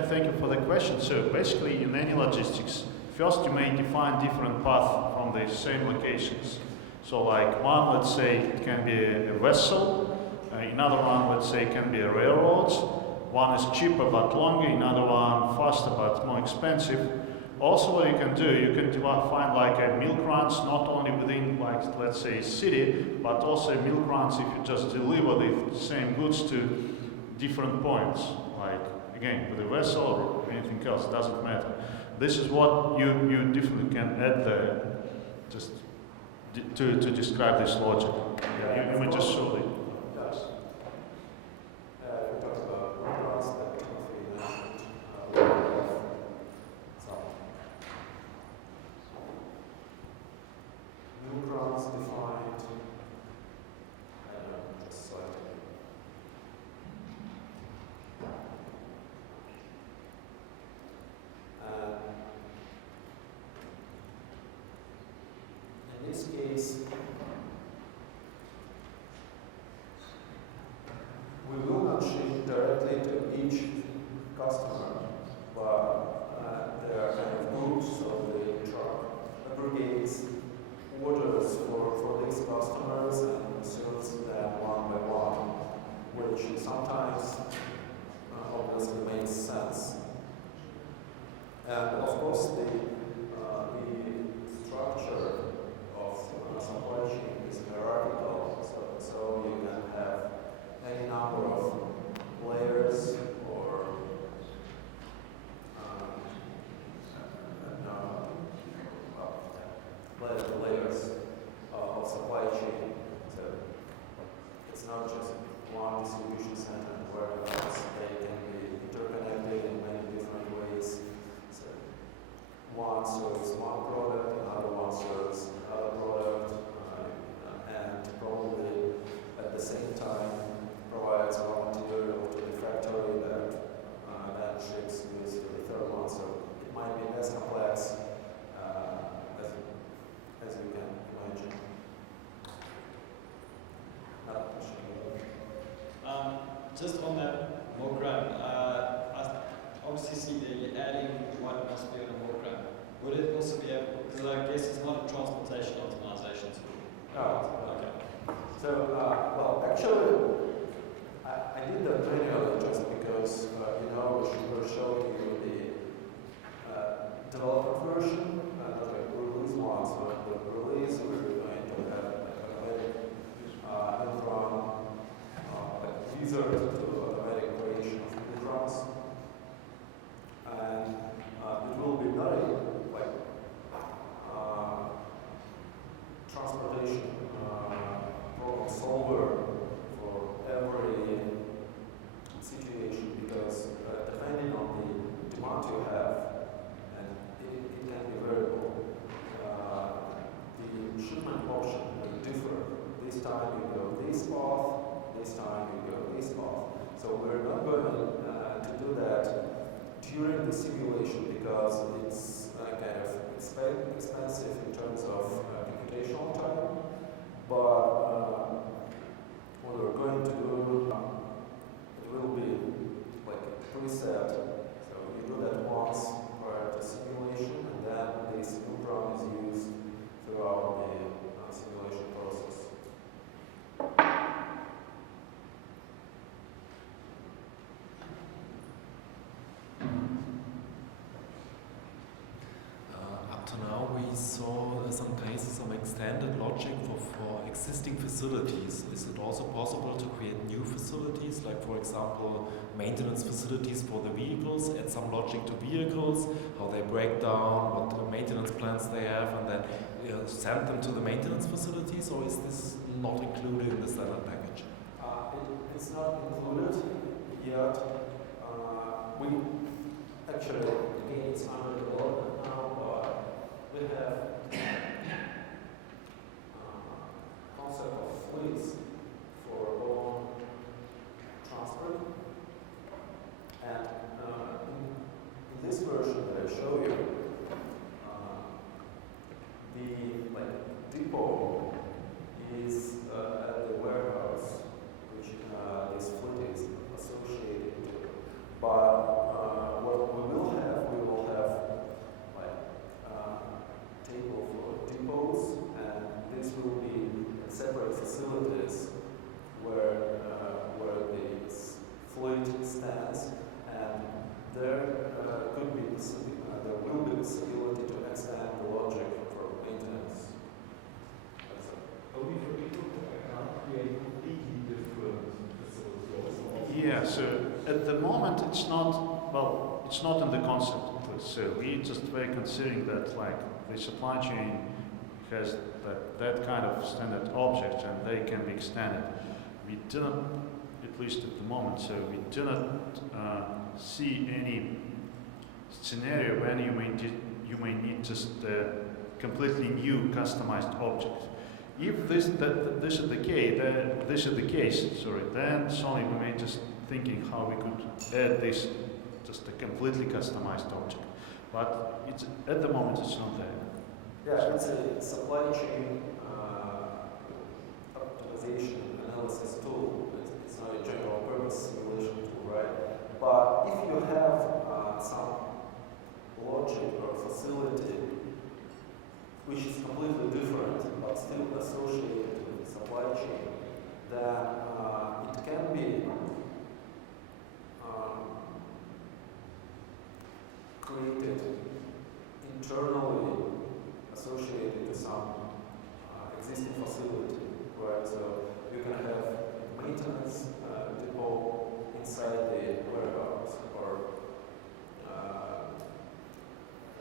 Thank you for the question. So basically, in AnyLogistics, first you may define different paths from the same locations. So like one, let's say, it can be a vessel. Another one, let's say, can be a railroad. One is cheaper but longer. Another one faster but more expensive. Also, what you can do, you can find like a milk runs not only within, like, let's say, city, but also milk runs if you just deliver the same goods to different points. Like, again, with a vessel or anything else, doesn't matter. This is what you definitely can add there, just to describe this logic. You may just show it. We talked about runs that Timothy mentioned. New runs defined. Just slightly. In this case, we will not ship directly to each customer, but there are kind of groups of the truck aggregates orders for these customers and serves them one by one, which sometimes obviously makes sense. And of course, the structure of supply chain is hierarchical, so you can have any number of layers or layers of supply chain. So it's not just one distribution center and warehouse. They can be interconnected in many different ways. So one serves one product, another one serves another product, and probably at the same time provides raw material to the factory that then ships goods to the third one. So it might be as complex as you can imagine. Just on that monogram, I obviously see that you're adding what must be on a monogram. Would it also be able, because I guess it's not a transportation optimization tool. Oh, Okay. so, well, actually, I did that manually just because, we're showing you the developer version, not like release one. So the release, we're going to have like automatic run, like wizard to automatic creation of build runs. And it will be not a like transportation problem solver for every situation, because depending on the demand you have, and it can be variable, the shipment option will differ. This time you go this path, this time you go this path. So we're not going to do that during the simulation because it's kind of expensive in terms of computational time. But what we're going to do, it will be like a preset. So you do that once prior to simulation, and then this program is used throughout the simulation process. Up to now, we saw some cases of extended logic for existing facilities. Is it also possible to create new facilities, like for example, maintenance facilities for the vehicles, add some logic to vehicles, how they break down, what maintenance plans they have, and then send them to the maintenance facilities, or is this not included in the standard package? It's not included yet. We actually, again, it's under development now, but we have concept of fleets for own transport. And in this version that I show you, the depot is at the warehouse, which this fleet is associated to. Yeah, so at the moment it's not, well, it's not in the concept. So we just were considering that like the supply chain has that kind of standard object and they can be extended. We do not, at least at the moment, so we do not see any scenario when you may need just a completely new customized object. If this is the case, then sorry, we may just thinking how we could add this just a completely customized object. But it's at the moment it's not there. Yeah, it's a supply chain optimization analysis tool. It's not a general purpose simulation tool, right? But if you have some logic or facility which is completely different but still associated with the supply chain, then it can be created internally associated with some existing facility, right? So you can have maintenance depot inside the warehouse or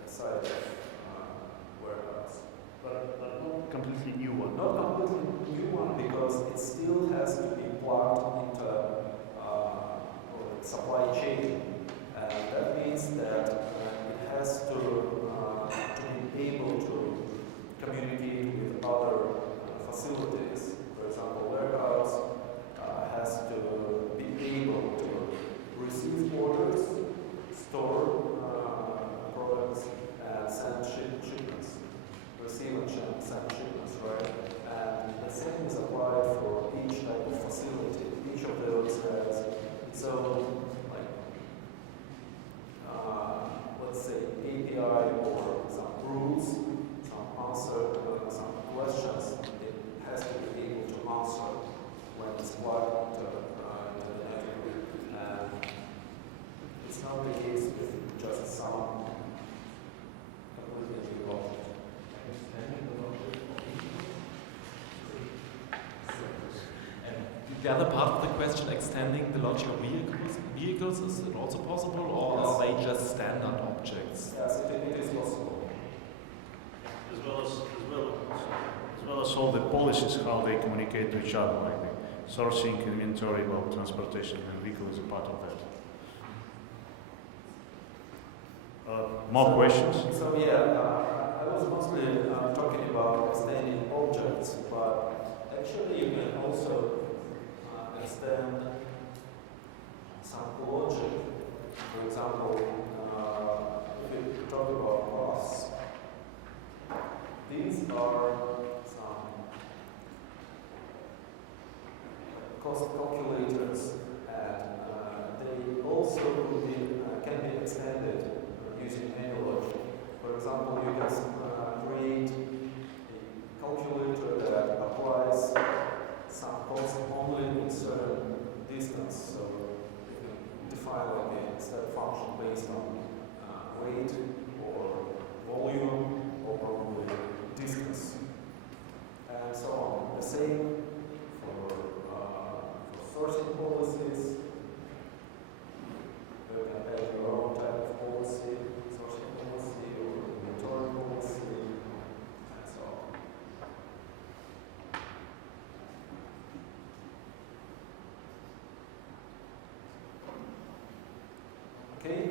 inside the warehouse. But not completely new one. Not completely new one because it still has to be plugged into supply chain. And that means that it has to be able to communicate with other facilities. For example, warehouse has to be able to receive orders, store products, and send shipments. Receive and send shipments, right? And the same is applied for each type of facility. Each of those has its own, like, let's say, API or some rules, some questions it has to be able to answer when it's plugged into the network. And it's not the case with just some completely new object. The other part of the question, extending the logic of vehicles, is it also possible, or are they just standard objects? Yes, it is possible. As well as all the policies, how they communicate to each other, like the sourcing, inventory, well, transportation, and vehicle is a part of that. More questions? So yeah, I was mostly talking about extending objects, but actually you can also extend some logic. For example, if we talk about costs, these are some cost calculators, and they also can be extended using AnyLogic. For example, you can create a calculator that applies some cost only in certain distance. So you can define like a step function based on weight or volume or probably distance, and so on. The same for sourcing policies. You can have your own type of policy, sourcing policy or inventory policy, and so on. Okay?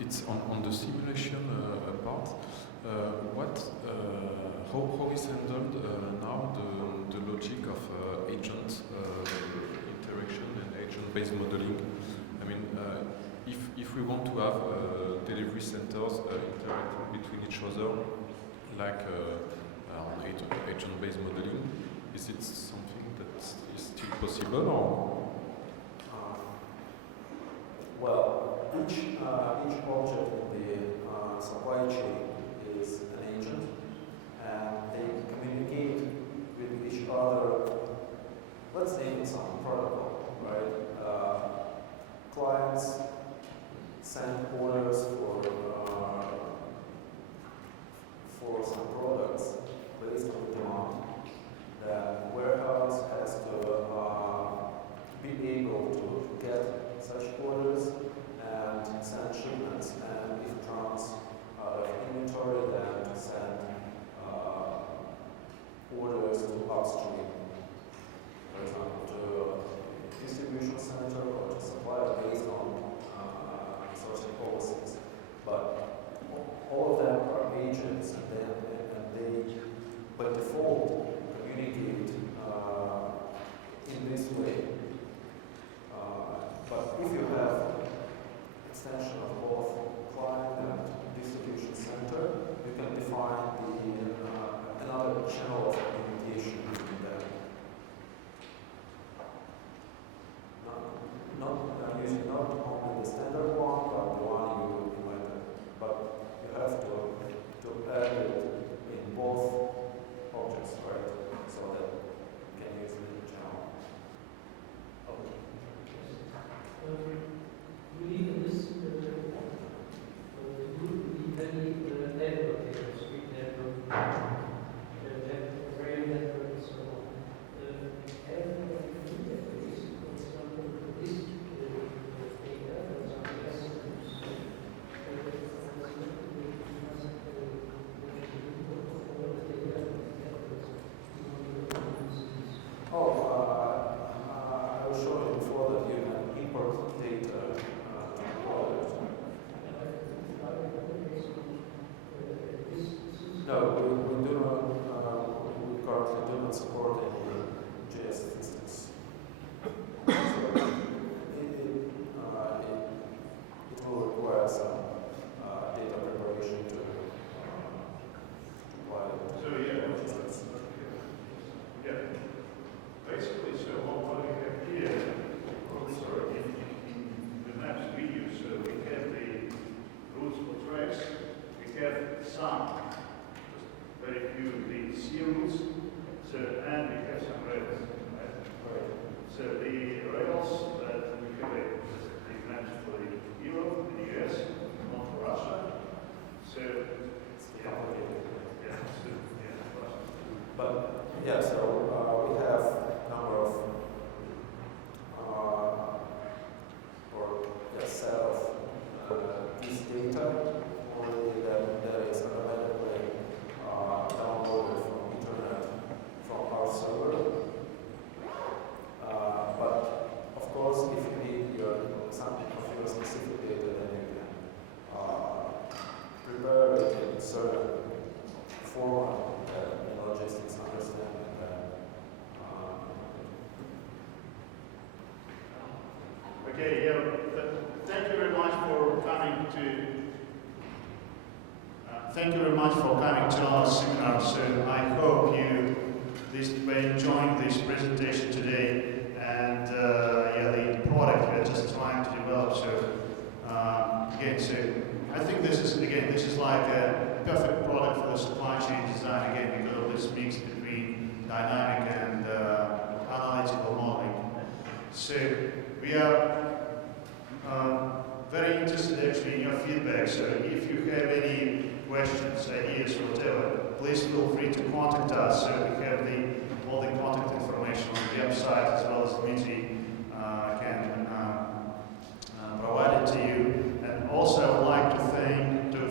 It's on the simulation part. How is handled now the logic of agent interaction and agent-based modeling? I mean, if we want to have delivery centers interacting between each other, like on agent-based modeling, is it something that is still possible, or? Well, each object in the supply chain is an agent, and they communicate with each other. Let's name it some protocol, right? Clients send orders for some product. Okay, yeah. Thank you very much for coming to. Thank you very much for coming to our seminar. So I hope you were enjoying this presentation today, and the product we're just trying to develop. So again, so I think this is like a perfect product for the supply chain design. Again, because of this mix between dynamic and analytical modeling. So we are very interested actually in your feedback. So if you have any questions, ideas, whatever, please feel free to contact us. So we have all the contact information on the website, as well as Dmitry can provide it to you. And also I would like to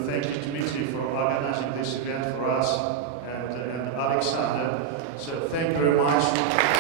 thank you, Dmitry, for organizing this event for us, and Alexander. So thank you very much.